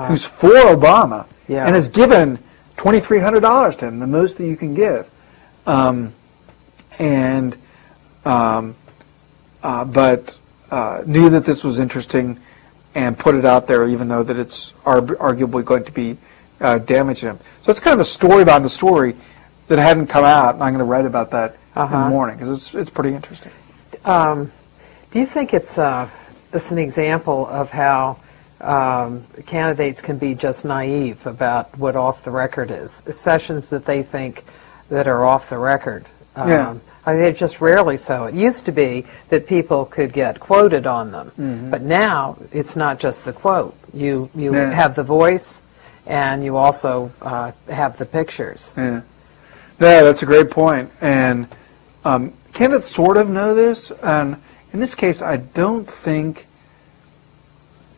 who's for Obama and has given $2,300 to him, the most that you can give. But knew that this was interesting and put it out there, even though that it's arguably going to be damaging him. So it's kind of a story behind the story that hadn't come out, and I'm going to write about that in the morning because it's pretty interesting. Do you think it's an example of how candidates can be just naive about what off the record is? Sessions that they think that are off the record. I mean, they're just rarely so. It used to be that people could get quoted on them, but now it's not just the quote. You have the voice, and you also have the pictures. Yeah, that's a great point. And candidates sort of know this, and in this case, I don't think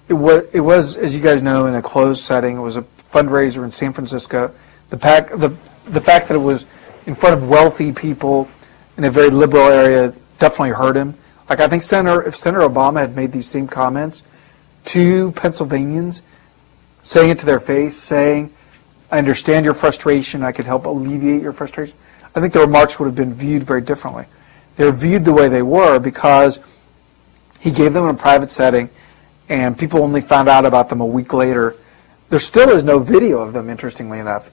it was, as you guys know, in a closed setting. It was a fundraiser in San Francisco. The fact that it was in front of wealthy people in a very liberal area definitely hurt him. Like, I think if Senator Obama had made these same comments to Pennsylvanians, saying it to their face, saying, I understand your frustration, I could help alleviate your frustration, I think the remarks would have been viewed very differently. They were viewed the way they were because he gave them in a private setting, and people only found out about them a week later. There still is no video of them, interestingly enough.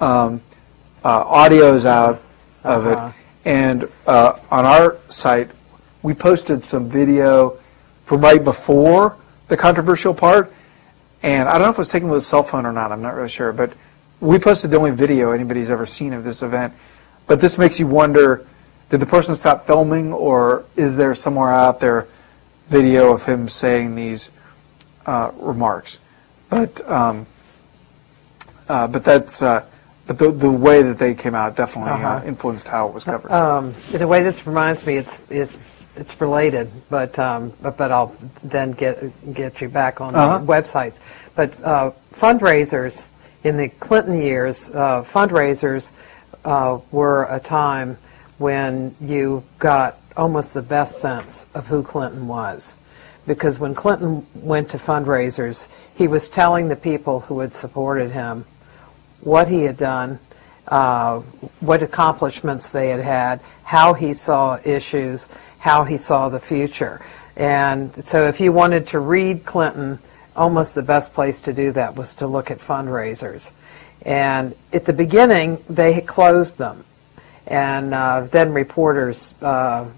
Audio is out of it. And on our site, we posted some video from right before the controversial part. And I don't know if it was taken with a cell phone or not. I'm not really sure. But we posted the only video anybody's ever seen of this event. But this makes you wonder, did the person stop filming, or is there somewhere out there video of him saying these remarks? But that's... But the way that they came out definitely influenced how it was covered. The way this reminds me, it's related, but I'll then get you back on the websites. But fundraisers in the Clinton years, fundraisers were a time when you got almost the best sense of who Clinton was, because when Clinton went to fundraisers, he was telling the people who had supported him what he had done, what accomplishments they had had, how he saw issues, how he saw the future. And so if you wanted to read Clinton, almost the best place to do that was to look at fundraisers. And at the beginning, they had closed them. And then reporters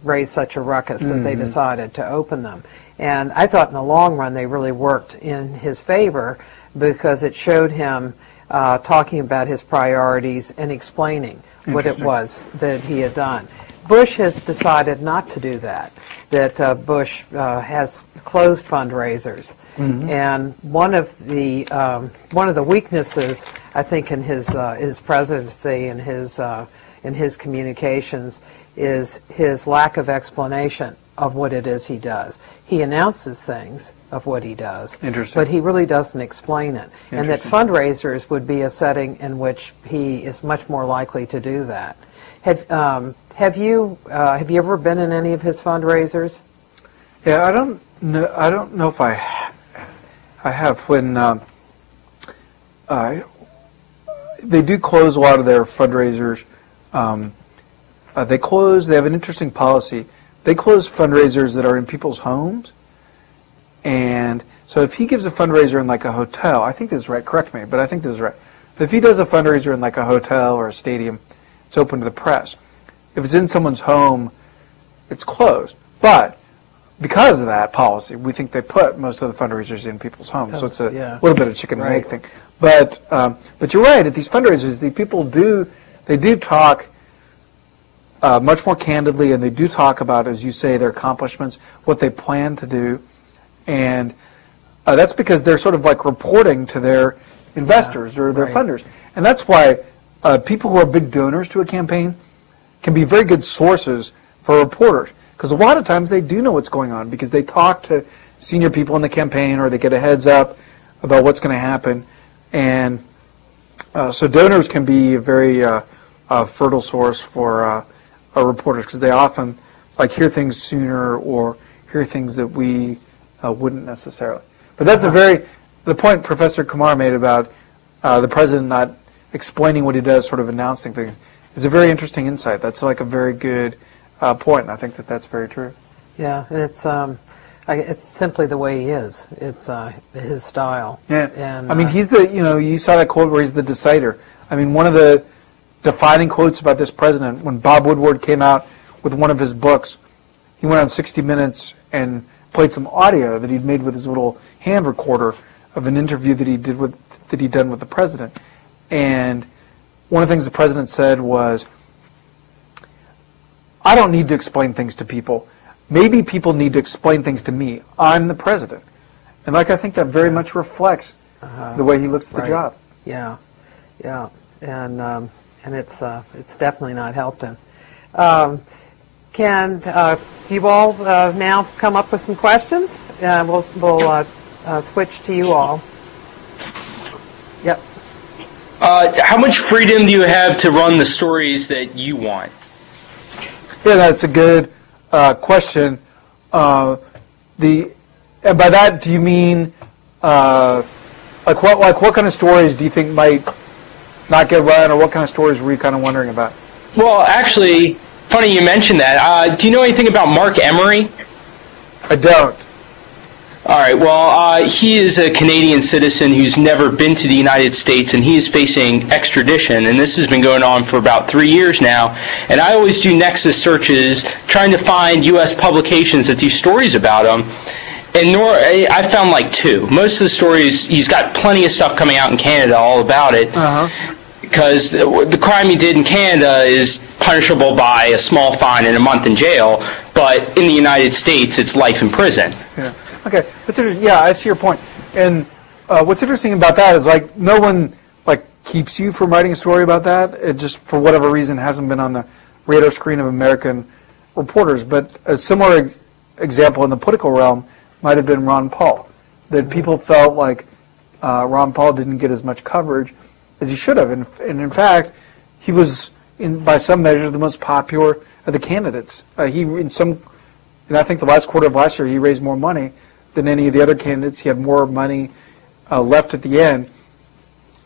raised such a ruckus that they decided to open them. And I thought in the long run they really worked in his favor because it showed him talking about his priorities and explaining what it was that he had done. Bush has decided not to do that, that Bush has closed fundraisers. And one of the weaknesses, I think, in his presidency and his communications is his lack of explanation of what it is he does. He announces things of what he does, but he really doesn't explain it. And that fundraisers would be a setting in which he is much more likely to do that. Have you ever been in any of his fundraisers? Yeah, I don't know if I have. When they do close a lot of their fundraisers, they have an interesting policy. They close fundraisers that are in people's homes. And so if he gives a fundraiser in like a hotel, I think this is right, correct me, but I think this is right. If he does a fundraiser in like a hotel or a stadium, it's open to the press. If it's in someone's home, it's closed. But because of that policy, we think they put most of the fundraisers in people's homes. So it's a little bit of chicken and egg thing. But you're right, at these fundraisers, the people do talk much more candidly, and they do talk about, as you say, their accomplishments, what they plan to do, and that's because they're sort of like reporting to their investors or their funders, and that's why people who are big donors to a campaign can be very good sources for reporters, because a lot of times they do know what's going on because they talk to senior people in the campaign, or they get a heads up about what's going to happen. And so donors can be a very fertile source for reporters, because they often hear things sooner or hear things that we wouldn't necessarily. But that's the point Professor Kumar made about the president not explaining what he does, sort of announcing things, is a very interesting insight. That's like a very good point, and I think that that's very true. Yeah, and it's simply the way he is. It's his style. Yeah, and, I mean, he's the, you saw that quote where he's the decider. I mean, one of the defining quotes about this president, when Bob Woodward came out with one of his books, he went on 60 Minutes and played some audio that he'd made with his little hand recorder of an interview that he'd done with the president. And one of the things the president said was, I don't need to explain things to people. Maybe people need to explain things to me. I'm the president. And I think that very much reflects the way he looks at the job. Yeah, yeah, and it's definitely not helped him. Can you all now come up with some questions? We'll switch to you all. Yep. How much freedom do you have to run the stories that you want? Yeah, that's a good question. And by that, do you mean what kind of stories do you think might not get run, or what kind of stories were you kind of wondering about? Well, actually, funny you mentioned that. Do you know anything about Mark Emery? I don't. All right, well, he is a Canadian citizen who's never been to the United States, and he is facing extradition, and this has been going on for about 3 years now. And I always do Nexus searches trying to find U.S. publications that do stories about him. And I found like 2. Most of the stories, he's got plenty of stuff coming out in Canada all about it. Because the crime he did in Canada is punishable by a small fine and a month in jail, but in the United States, it's life in prison. Yeah. Okay, that's interesting. Yeah, I see your point. And what's interesting about that is no one keeps you from writing a story about that. It just, for whatever reason, hasn't been on the radar screen of American reporters. But a similar example in the political realm might have been Ron Paul. That people felt like Ron Paul didn't get as much coverage as he should have. And in fact, he was, by some measures, the most popular of the candidates. I think the last quarter of last year, he raised more money than any of the other candidates. He had more money left at the end.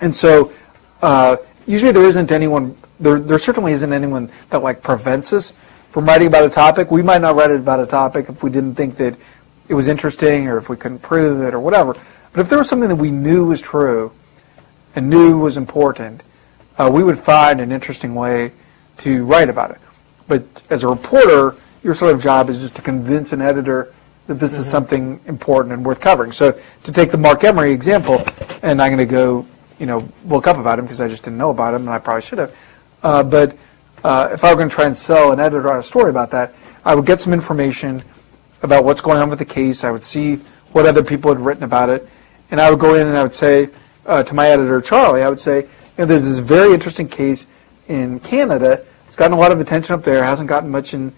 And so usually there isn't anyone, there certainly isn't anyone that prevents us from writing about a topic. We might not write about a topic if we didn't think that it was interesting, or if we couldn't prove it, or whatever. But if there was something that we knew was true and knew was important, we would find an interesting way to write about it. But as a reporter, your sort of job is just to convince an editor that this is something important and worth covering. So to take the Mark Emery example, and I'm going to go, look up about him because I just didn't know about him, and I probably should have. But if I were going to try and sell an editor on a story about that, I would get some information about what's going on with the case. I would see what other people had written about it, and I would go in and I would say to my editor, Charlie, I would say, there's this very interesting case in Canada. It's gotten a lot of attention up there. Hasn't gotten much in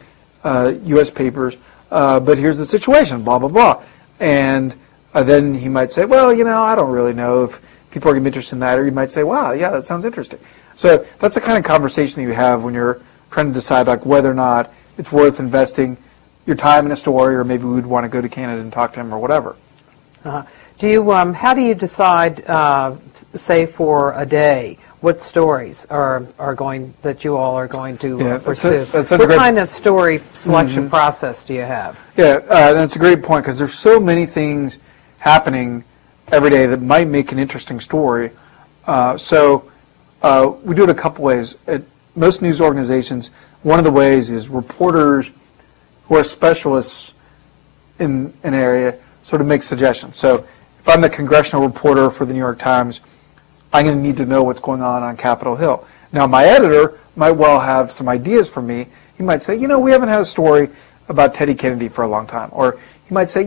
U.S. papers, but here's the situation, blah, blah, blah. And then he might say, well, I don't really know if people are going to be interested in that. Or you might say, wow, yeah, that sounds interesting. So that's the kind of conversation that you have when you're trying to decide whether or not it's worth investing your time in a story, or maybe we would want to go to Canada and talk to him or whatever. Do you? How do you decide, say, for a day, what stories are going that you all are going to pursue? What kind of story selection process do you have? Yeah, that's a great point, because there's so many things happening every day that might make an interesting story. So we do it a couple ways. At most news organizations, one of the ways is reporters who are specialists in an area sort of make suggestions. So if I'm the congressional reporter for the New York Times, I'm going to need to know what's going on Capitol Hill. Now, my editor might well have some ideas for me. He might say, we haven't had a story about Teddy Kennedy for a long time. Or he might say,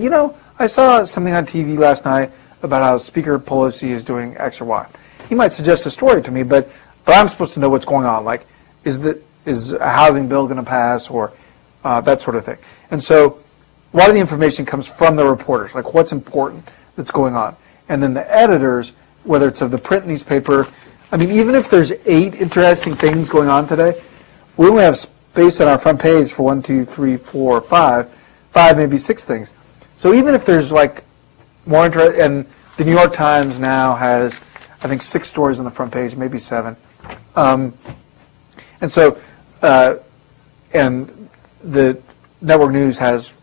I saw something on TV last night about how Speaker Pelosi is doing X or Y. He might suggest a story to me, but but I'm supposed to know what's going on. Like, is a housing bill going to pass, or that sort of thing. And so a lot of the information comes from the reporters, like what's important that's going on. And then the editors, whether it's of the print newspaper, I mean, even if there's 8 interesting things going on today, we only have space on our front page for 1, 2, 3, 4, 5, maybe 6 things. So even if there's like more interest, and the New York Times now has, I think, 6 stories on the front page, maybe 7. And so, and the network news has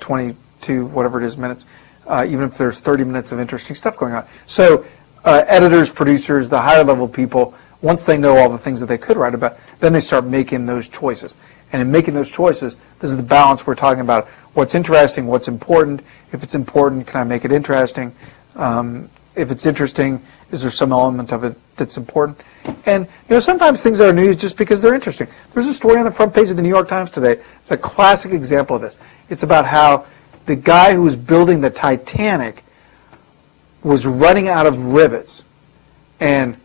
22, whatever it is, minutes, even if there's 30 minutes of interesting stuff going on. So editors, producers, the higher level people, once they know all the things that they could write about, then they start making those choices. And in making those choices, this is the balance we're talking about. What's interesting, what's important. If it's important, can I make it interesting? If it's interesting, is there some element of it that's important? And sometimes things are news just because they're interesting. There's a story on the front page of the New York Times today. It's a classic example of this. It's about how the guy who was building the Titanic was running out of rivets, and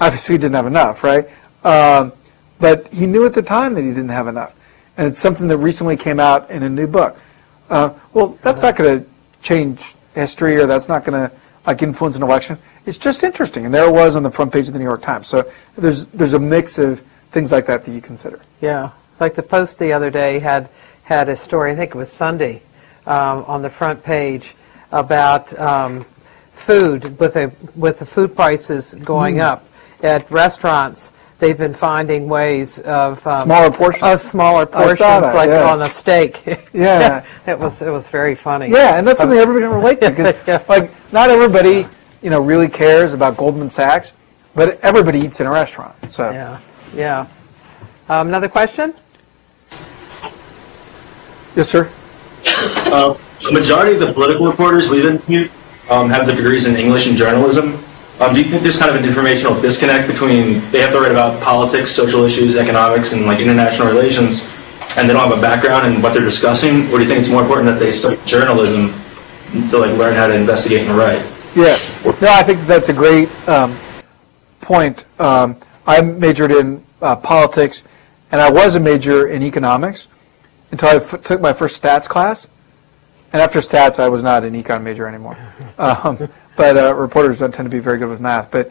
obviously he didn't have enough, right? But he knew at the time that he didn't have enough, and it's something that recently came out in a new book. Well, that's not going to change history, or that's not going to influence an election. It's just interesting, and there it was on the front page of the New York Times. So there's a mix of things like that you consider. Yeah, like the Post the other day had a story, I think it was Sunday, on the front page about food, with the food prices going up at restaurants. They've been finding ways of smaller portions, like on a steak. Yeah, it was very funny. Yeah, and that's something everybody can relate to, because like not everybody really cares about Goldman Sachs, but everybody eats in a restaurant. So yeah. Another question? Yes, sir. The majority of the political reporters we've interviewed have their degrees in English and journalism. Do you think there's kind of an informational disconnect between they have to write about politics, social issues, economics, and like international relations, and they don't have a background in what they're discussing? Or do you think it's more important that they study journalism to like learn how to investigate and write? Yeah, no, I think that's a great point. I majored in politics, and I was a major in economics until I took my first stats class. And after stats, I was not an econ major anymore. But reporters don't tend to be very good with math. But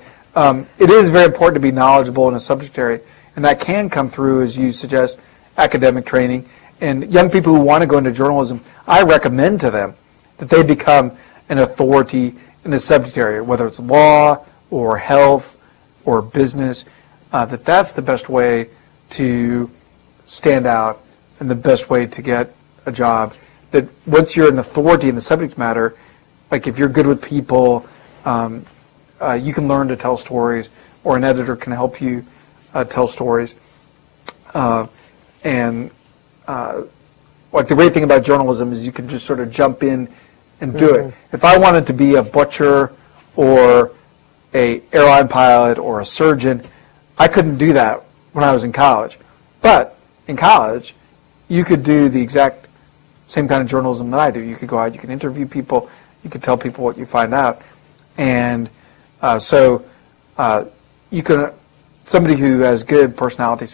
it is very important to be knowledgeable in a subject area, and that can come through, as you suggest, academic training. And young people who want to go into journalism, I recommend to them that they become an authority in a subject area, whether it's law or health or business, that's the best way to stand out and the best way to get a job. That once you're an authority in the subject matter, like if you're good with people, you can learn to tell stories, or an editor can help you tell stories. Like the great thing about journalism is you can just sort of jump in and do it. If I wanted to be a butcher or a airline pilot or a surgeon, I couldn't do that when I was in college. But in college, you could do the exact same kind of journalism that I do. You could go out, you can interview people, you could tell people what you find out. And you can, somebody who has good personality,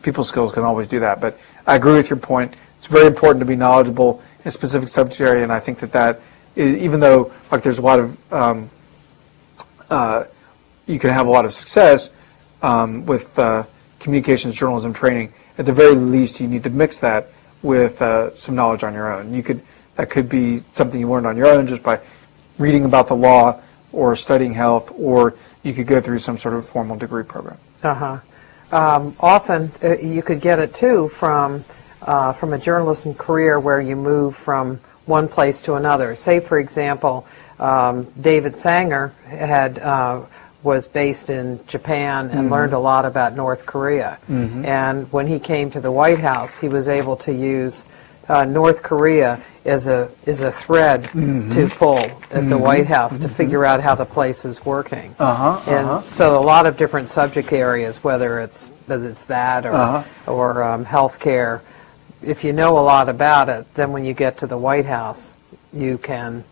people skills can always do that. But I agree with your point. It's very important to be knowledgeable in a specific subject area, and I think that even though like there's a lot of, you can have a lot of success with communications journalism training, at the very least you need to mix that with some knowledge on your own. That could be something you learned on your own just by reading about the law or studying health, or you could go through some sort of formal degree program. Often you could get it too from a journalism career where you move from one place to another. Say, for example, David Sanger was based in Japan and learned a lot about North Korea. And when he came to the White House, he was able to use North Korea as a thread to pull at the White House to figure out how the place is working. And so a lot of different subject areas, whether it's that or healthcare, if you know a lot about it, then when you get to the White House, you can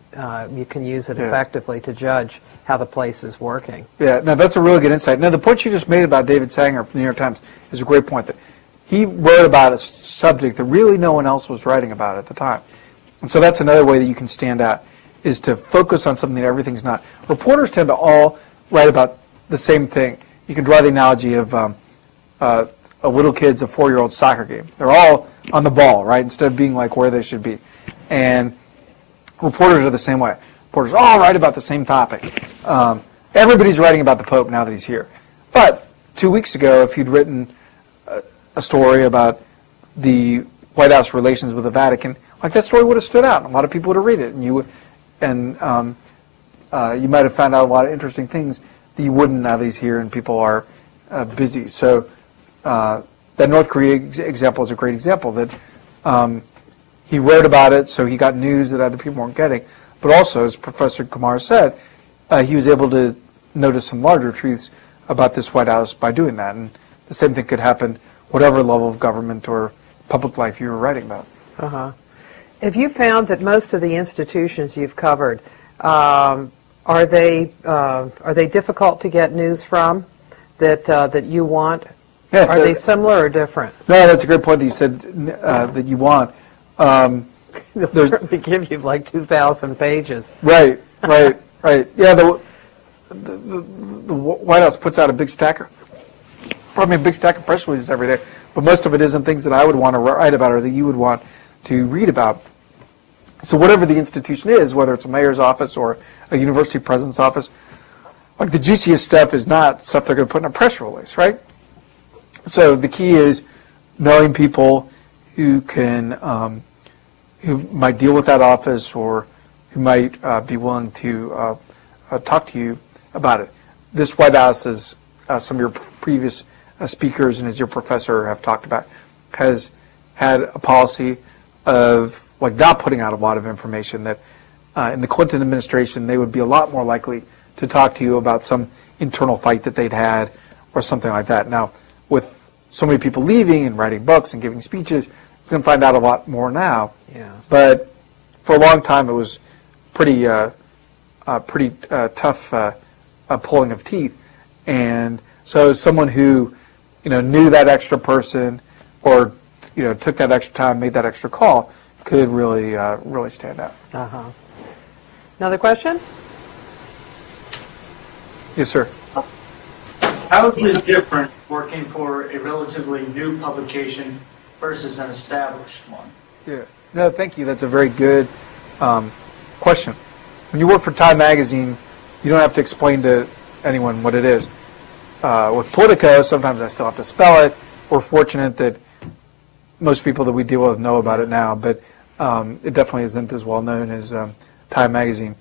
you can use it effectively to judge how the place is working. Yeah, no, that's a really good insight. Now, the point you just made about David Sanger from the New York Times is a great point. That he wrote about a subject that really no one else was writing about at the time. And so that's another way that you can stand out, is to focus on something that everything's not. Reporters tend to all write about the same thing. You can draw the analogy of a little kid's a 4-year-old soccer game. They're all on the ball, right, instead of being like where they should be. And reporters are the same way. Reporters all write about the same topic. Everybody's writing about the Pope now that he's here. But 2 weeks ago, if you'd written a story about the White House relations with the Vatican, like that story would have stood out, and a lot of people would have read it, and you might have found out a lot of interesting things that you wouldn't now that he's here and people are busy. So that North Korea example is a great example, that he wrote about it, so he got news that other people weren't getting. But also, as Professor Kumar said, he was able to notice some larger truths about this White House by doing that. And the same thing could happen whatever level of government or public life you were writing about. Have you found that most of the institutions you've covered, are they difficult to get news from that you want? Yeah, are they similar or different? No, that's a great point that you said that you want. They'll certainly give you like 2,000 pages. Right. Yeah, the White House puts out a big stack of press releases every day, but most of it isn't things that I would want to write about or that you would want to read about. So whatever the institution is, whether it's a mayor's office or a university president's office, like the juiciest stuff is not stuff they're going to put in a press release, right? So the key is knowing people who can, who might deal with that office or who might be willing to talk to you about it. This White House, as some of your previous speakers and as your professor have talked about, has had a policy of like not putting out a lot of information, that in the Clinton administration they would be a lot more likely to talk to you about some internal fight that they'd had or something like that. Now, with so many people leaving and writing books and giving speeches, you're going to find out a lot more now. Yeah. But for a long time it was pretty tough pulling of teeth. And so someone who knew that extra person or took that extra time, made that extra call, could really really stand out. Another question? Yes, sir. How is it different working for a relatively new publication versus an established one? Yeah. No, thank you. That's a very good question. When you work for Time Magazine, you don't have to explain to anyone what it is. With Politico, sometimes I still have to spell it. We're fortunate that most people that we deal with know about it now, but it definitely isn't as well known as Time Magazine.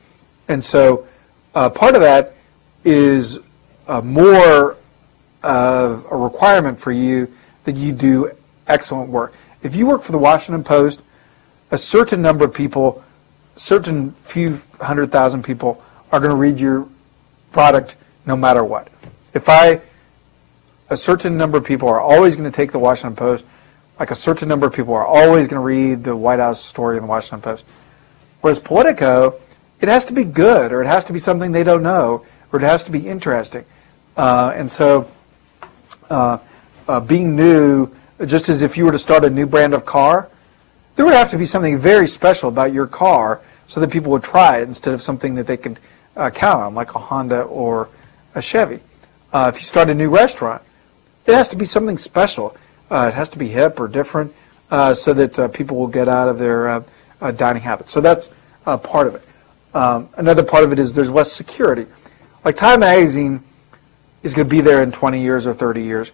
And so part of that is more of a requirement for you that you do excellent work. If you work for the Washington Post, a certain number of people, certain few 100,000 people are going to read your product no matter what. A certain number of people are always going to take the Washington Post, like a certain number of people are always going to read the White House story in the Washington Post. Whereas Politico, it has to be good, or it has to be something they don't know, or it has to be interesting. And so being new, just as if you were to start a new brand of car, there would have to be something very special about your car so that people would try it instead of something that they could count on, like a Honda or a Chevy. If you start a new restaurant, it has to be something special. It has to be hip or different so that people will get out of their dining habits. So that's part of it. Another part of it is there's less security. Like Time Magazine is going to be there in 20 years or 30 years.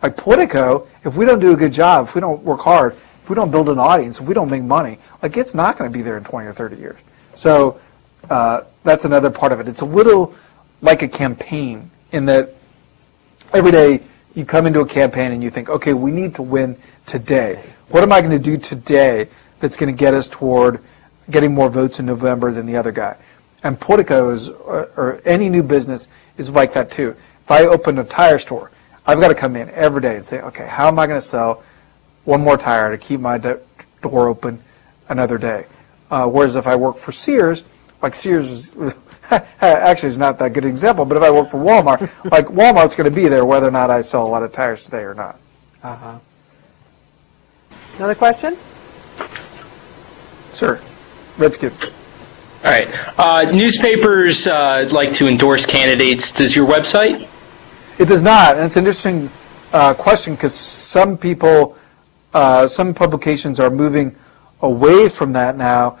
Like Politico, if we don't do a good job, if we don't work hard, if we don't build an audience, if we don't make money, like it's not going to be there in 20 or 30 years. So that's another part of it. It's a little like a campaign in that every day you come into a campaign and you think, okay, we need to win today. What am I going to do today that's going to get us toward getting more votes in November than the other guy? And Politico is, or any new business is like that too. If I open a tire store, I've got to come in every day and say, okay, how am I going to sell one more tire to keep my door open another day? Whereas if I work for Sears, like Sears is, actually is not that good an example, but if I work for Walmart, like Walmart's going to be there whether or not I sell a lot of tires today or not. Another question? Sir, Redskins. All right. Newspapers like to endorse candidates. Does your website? It does not, and it's an interesting question because some people, some publications are moving away from that now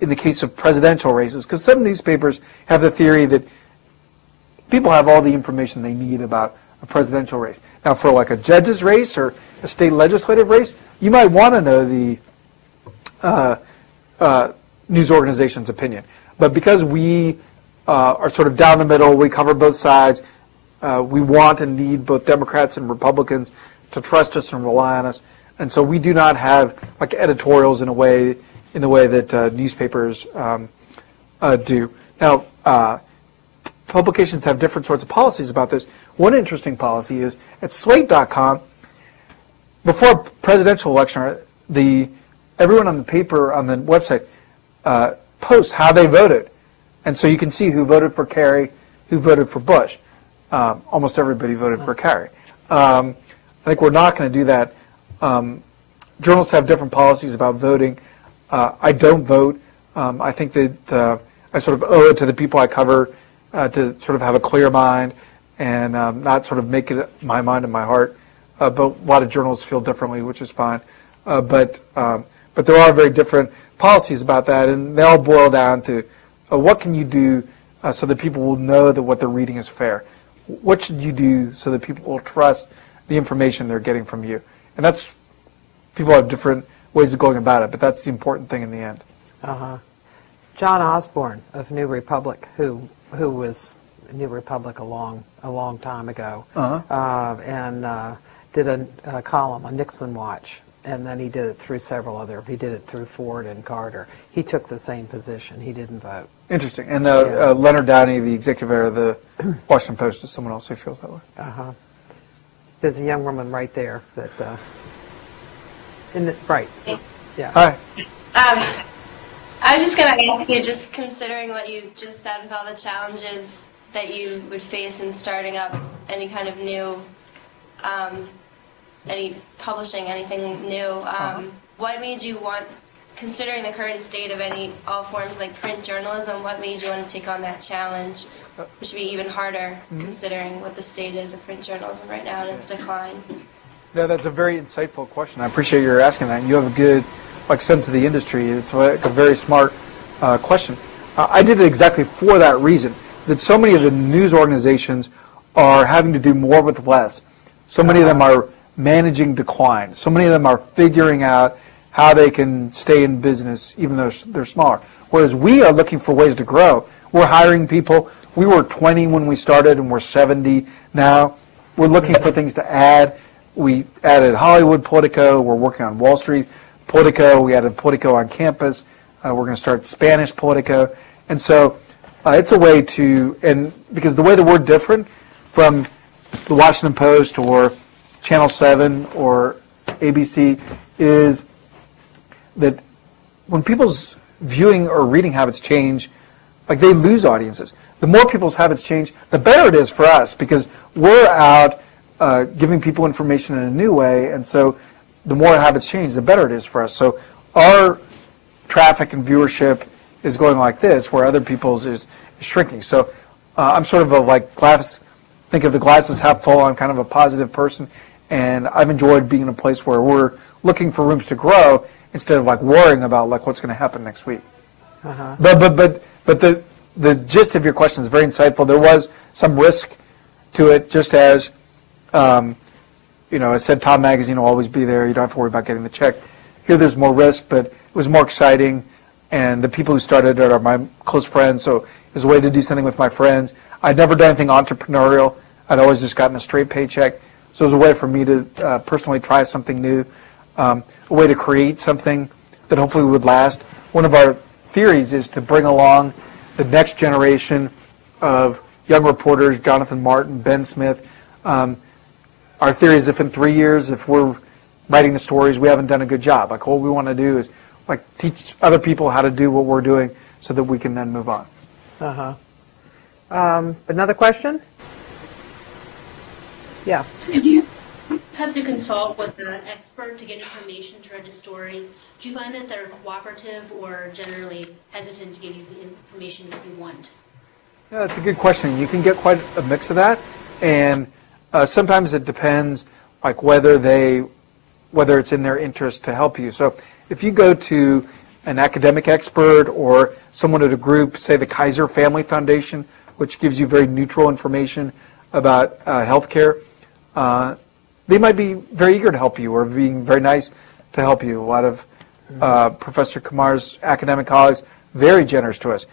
in the case of presidential races, because some newspapers have the theory that people have all the information they need about a presidential race. Now, for like a judge's race or a state legislative race, you might want to know the news organization's opinion. But because we are sort of down the middle, we cover both sides, we want and need both Democrats and Republicans to trust us and rely on us. And so we do not have like editorials in the way that newspapers do. Now, publications have different sorts of policies about this. One interesting policy is at Slate.com, before a presidential election, everyone on the paper, on the website, posts how they voted. And so you can see who voted for Kerry, who voted for Bush. Almost everybody voted for Kerry. I think we're not going to do that. Journalists have different policies about voting. I don't vote. I think that I sort of owe it to the people I cover to sort of have a clear mind and not sort of make it my mind and my heart. But a lot of journalists feel differently, which is fine. But there are very different policies about that, and they all boil down to what can you do so that people will know that what they're reading is fair? What should you do so that people will trust the information they're getting from you? And that's, people have different ways of going about it, but that's the important thing in the end. John Osborne of New Republic, who was New Republic a long time ago, and did a column on Nixon Watch, and then he did it through several other. He did it through Ford and Carter. He took the same position. He didn't vote. Interesting. And Leonard Downey, the executive editor of the Washington Post, is someone else who feels that way. There's a young woman right there that. Right. Yeah. Hi. I was just going to ask you, just considering what you just said with all the challenges that you would face in starting up any kind of new, publishing anything new, what made you want, considering the current state of all forms like print journalism, what made you want to take on that challenge, which would be even harder considering what the state is of print journalism right now and its decline? No, that's a very insightful question. I appreciate your asking that. You have a good sense of the industry. It's like a very smart question. I did it exactly for that reason, that so many of the news organizations are having to do more with less. So many of them are managing decline. So many of them are figuring out how they can stay in business even though they're smaller. Whereas we are looking for ways to grow. We're hiring people. We were 20 when we started and we're 70 now. We're looking for things to add. We added Hollywood Politico. We're working on Wall Street Politico. We added Politico on campus. We're going to start Spanish Politico. And so it's a way to, and because the way that we're different from the Washington Post or Channel 7 or ABC is that when people's viewing or reading habits change, like they lose audiences. The more people's habits change, the better it is for us because we're out giving people information in a new way, and so the more habits change, the better it is for us. So our traffic and viewership is going like this, where other people's is shrinking. So I'm sort of think of the glasses half full. I'm kind of a positive person, and I've enjoyed being in a place where we're looking for rooms to grow instead of worrying about what's going to happen next week. But the gist of your question is very insightful. There was some risk to it, just as I said, Time Magazine will always be there. You don't have to worry about getting the check. Here there's more risk, but it was more exciting, and the people who started it are my close friends, so it was a way to do something with my friends. I'd never done anything entrepreneurial. I'd always just gotten a straight paycheck, so it was a way for me to personally try something new, a way to create something that hopefully would last. One of our theories is to bring along the next generation of young reporters, Jonathan Martin, Ben Smith. Our theory is if in 3 years, if we're writing the stories, we haven't done a good job. What we want to do is teach other people how to do what we're doing so that we can then move on. Another question? Yeah. If you have to consult with the expert to get information to write a story, do you find that they're cooperative or generally hesitant to give you the information that you want? Yeah, that's a good question. You can get quite a mix of that, and sometimes it depends, like whether it's in their interest to help you. So if you go to an academic expert or someone at a group, say the Kaiser Family Foundation, which gives you very neutral information about healthcare, they might be very eager to help you or being very nice to help you. A lot of Professor Kumar's academic colleagues, very generous to us.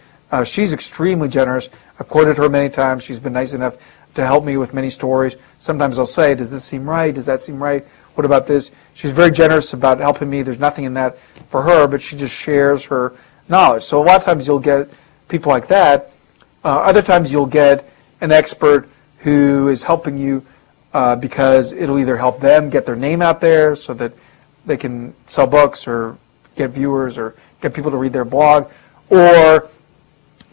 She's extremely generous. I've quoted her many times. She's been nice enough to help me with many stories. Sometimes I'll say, does this seem right? Does that seem right? What about this? She's very generous about helping me. There's nothing in that for her, but she just shares her knowledge. So a lot of times you'll get people like that. Other times you'll get an expert who is helping you because it'll either help them get their name out there so that they can sell books or get viewers or get people to read their blog, or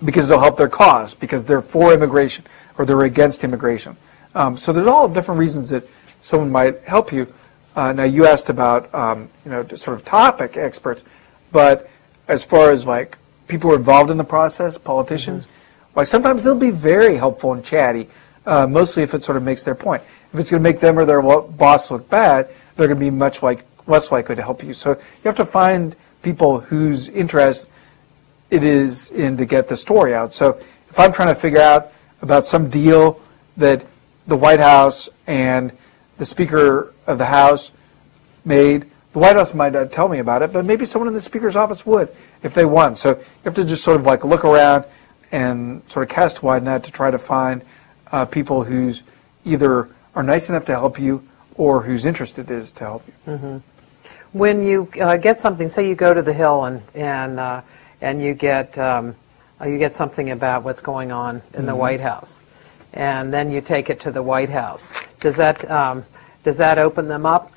because it'll help their cause, because they're for immigration or they're against immigration. So there's all different reasons that someone might help you. Now you asked about sort of topic experts, but as far as like people who are involved in the process, politicians, like sometimes they'll be very helpful and chatty, mostly if it sort of makes their point. If it's going to make them or their boss look bad, they're going to be much less likely to help you. So you have to find people whose interest it is in to get the story out. So if I'm trying to figure out about some deal that the White House and the Speaker of the House made, the White House might not tell me about it, but maybe someone in the Speaker's office would if they won. So you have to just sort of like look around and sort of cast a wide net to try to find people who's either are nice enough to help you or whose interest it is to help you. When you get something, say you go to the Hill and you get something about what's going on in the White House, and then you take it to the White House. Does that open them up?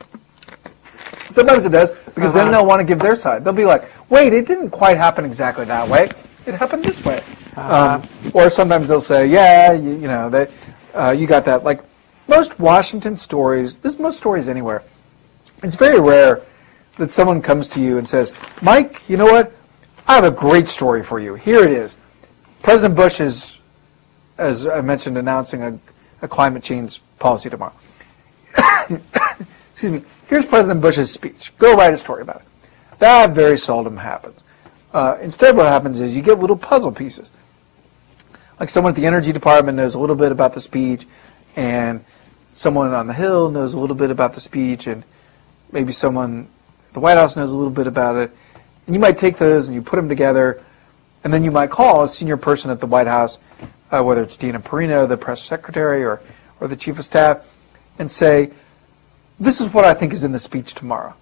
Sometimes it does, because then they'll want to give their side. They'll be like, wait, it didn't quite happen exactly that way. It happened this way. Or sometimes they'll say, yeah, you got that. Like most Washington stories, most stories anywhere, it's very rare that someone comes to you and says, Mike, you know what? I have a great story for you. Here it is. President Bush is, as I mentioned, announcing a climate change policy tomorrow. Excuse me. Here's President Bush's speech. Go write a story about it. That very seldom happens. Instead, what happens is you get little puzzle pieces. Like someone at the Energy Department knows a little bit about the speech, and someone on the Hill knows a little bit about the speech, and maybe someone at the White House knows a little bit about it. And you might take those and you put them together, and then you might call a senior person at the White House, whether it's Dina Perino, the press secretary, or the chief of staff, and say, this is what I think is in the speech tomorrow.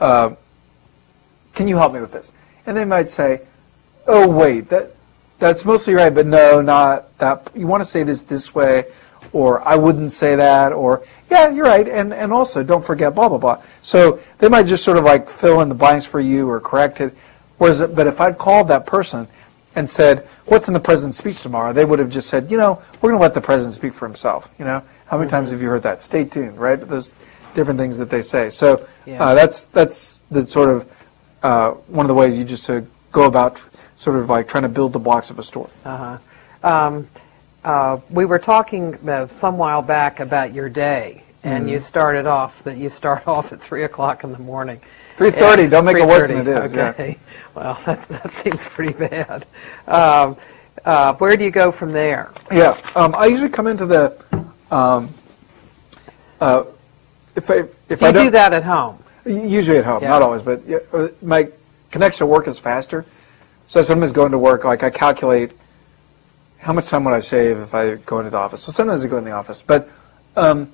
Can you help me with this? And they might say, oh, wait, that's mostly right, but no, not that. You want to say this way, or I wouldn't say that, or, yeah, you're right, and also don't forget blah, blah, blah. So they might just sort of like fill in the blanks for you or correct it. But if I'd called that person and said, what's in the president's speech tomorrow, they would have just said, we're going to let the president speak for himself. How many times have you heard that? Stay tuned, right? Those different things that they say. So that's the sort of one of the ways you just go about sort of like trying to build the blocks of a story. We were talking some while back about your day, and you start off at 3 o'clock in the morning. 3:30. Don't make it worse than it is. Okay. Yeah. Well, that seems pretty bad. Where do you go from there? Yeah. I usually come into the if I do that at home. Usually at home, not always, but my connection to work is faster. So sometimes going to work, like I calculate how much time would I save if I go into the office. So sometimes I go in the office, but a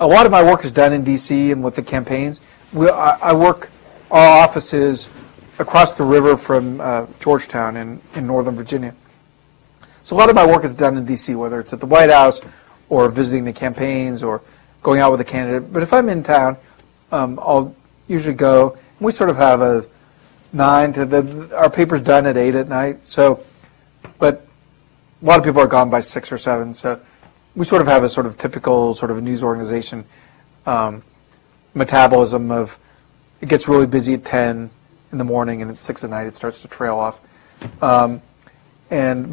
lot of my work is done in D.C. and with the campaigns. I work our offices across the river from Georgetown in Northern Virginia. So a lot of my work is done in D.C., whether it's at the White House or visiting the campaigns or going out with a candidate. But if I'm in town, I'll usually go. And we sort of have a 9 to our paper's done at 8 at night. So, but a lot of people are gone by 6 or 7. So we sort of have a sort of typical sort of news organization metabolism of it gets really busy at 10 in the morning and at 6 at night it starts to trail off. But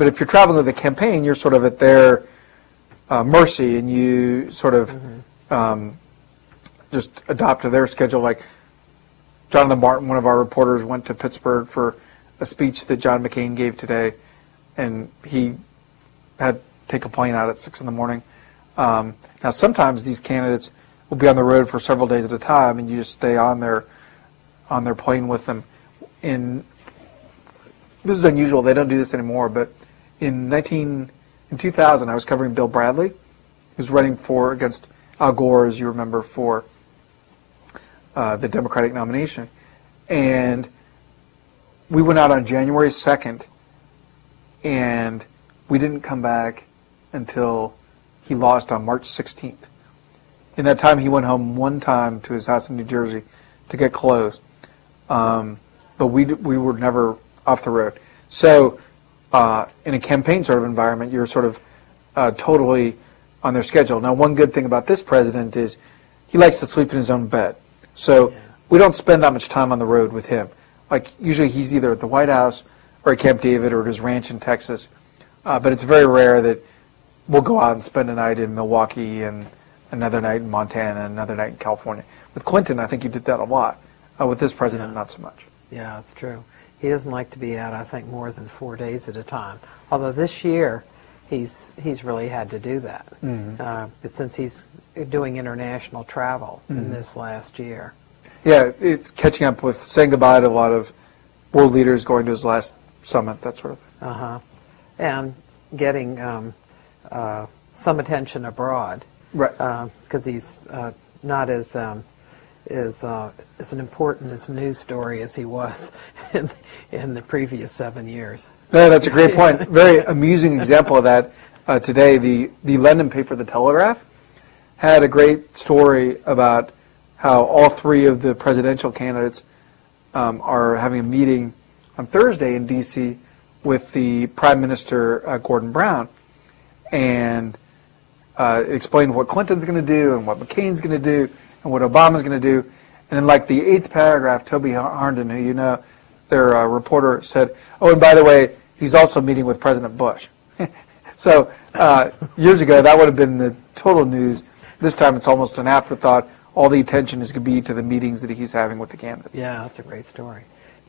if you're traveling with a campaign, you're sort of at their mercy, and you sort of just adopt to their schedule. Like Jonathan Martin, one of our reporters, went to Pittsburgh for a speech that John McCain gave today, and he had to take a plane out at 6 in the morning. Now, sometimes these candidates will be on the road for several days at a time, and you just stay on their plane with them. This is unusual. They don't do this anymore, but in 2000, I was covering Bill Bradley, who was running against Al Gore, as you remember, for the Democratic nomination. And we went out on January 2nd, and we didn't come back until he lost on March 16th. In that time, he went home one time to his house in New Jersey to get clothes. But we were never off the road. So in a campaign sort of environment, you're sort of totally on their schedule. Now, one good thing about this president is he likes to sleep in his own bed. So we don't spend that much time on the road with him. Like, usually he's either at the White House or at Camp David or at his ranch in Texas. But it's very rare that we'll go out and spend a night in Milwaukee and another night in Montana and another night in California. With Clinton, I think he did that a lot. With this president, not so much. Yeah, that's true. He doesn't like to be out, I think, more than 4 days at a time. Although this year, he's really had to do that, since he's doing international travel in this last year. Yeah, it's catching up with saying goodbye to a lot of world leaders, going to his last summit, that sort of thing. And getting some attention abroad, right? Because he's not as important as news story as he was in the previous 7 years. No, that's a great point. Very amusing example of that today. The London paper, The Telegraph, had a great story about how all 3 of the presidential candidates are having a meeting on Thursday in D.C. with the Prime Minister, Gordon Brown, and it explained what Clinton's going to do and what McCain's going to do and what Obama's going to do. And in like the 8th paragraph, Toby Harnden, who you know, their reporter, said, oh, and by the way, he's also meeting with President Bush. So years ago, that would have been the total news. This time it's almost an afterthought. All the attention is going to be to the meetings that he's having with the candidates. Yeah, that's a great story.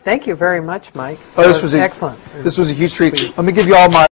Thank you very much, Mike. Oh, this was excellent. This was a huge treat. Let me give you all my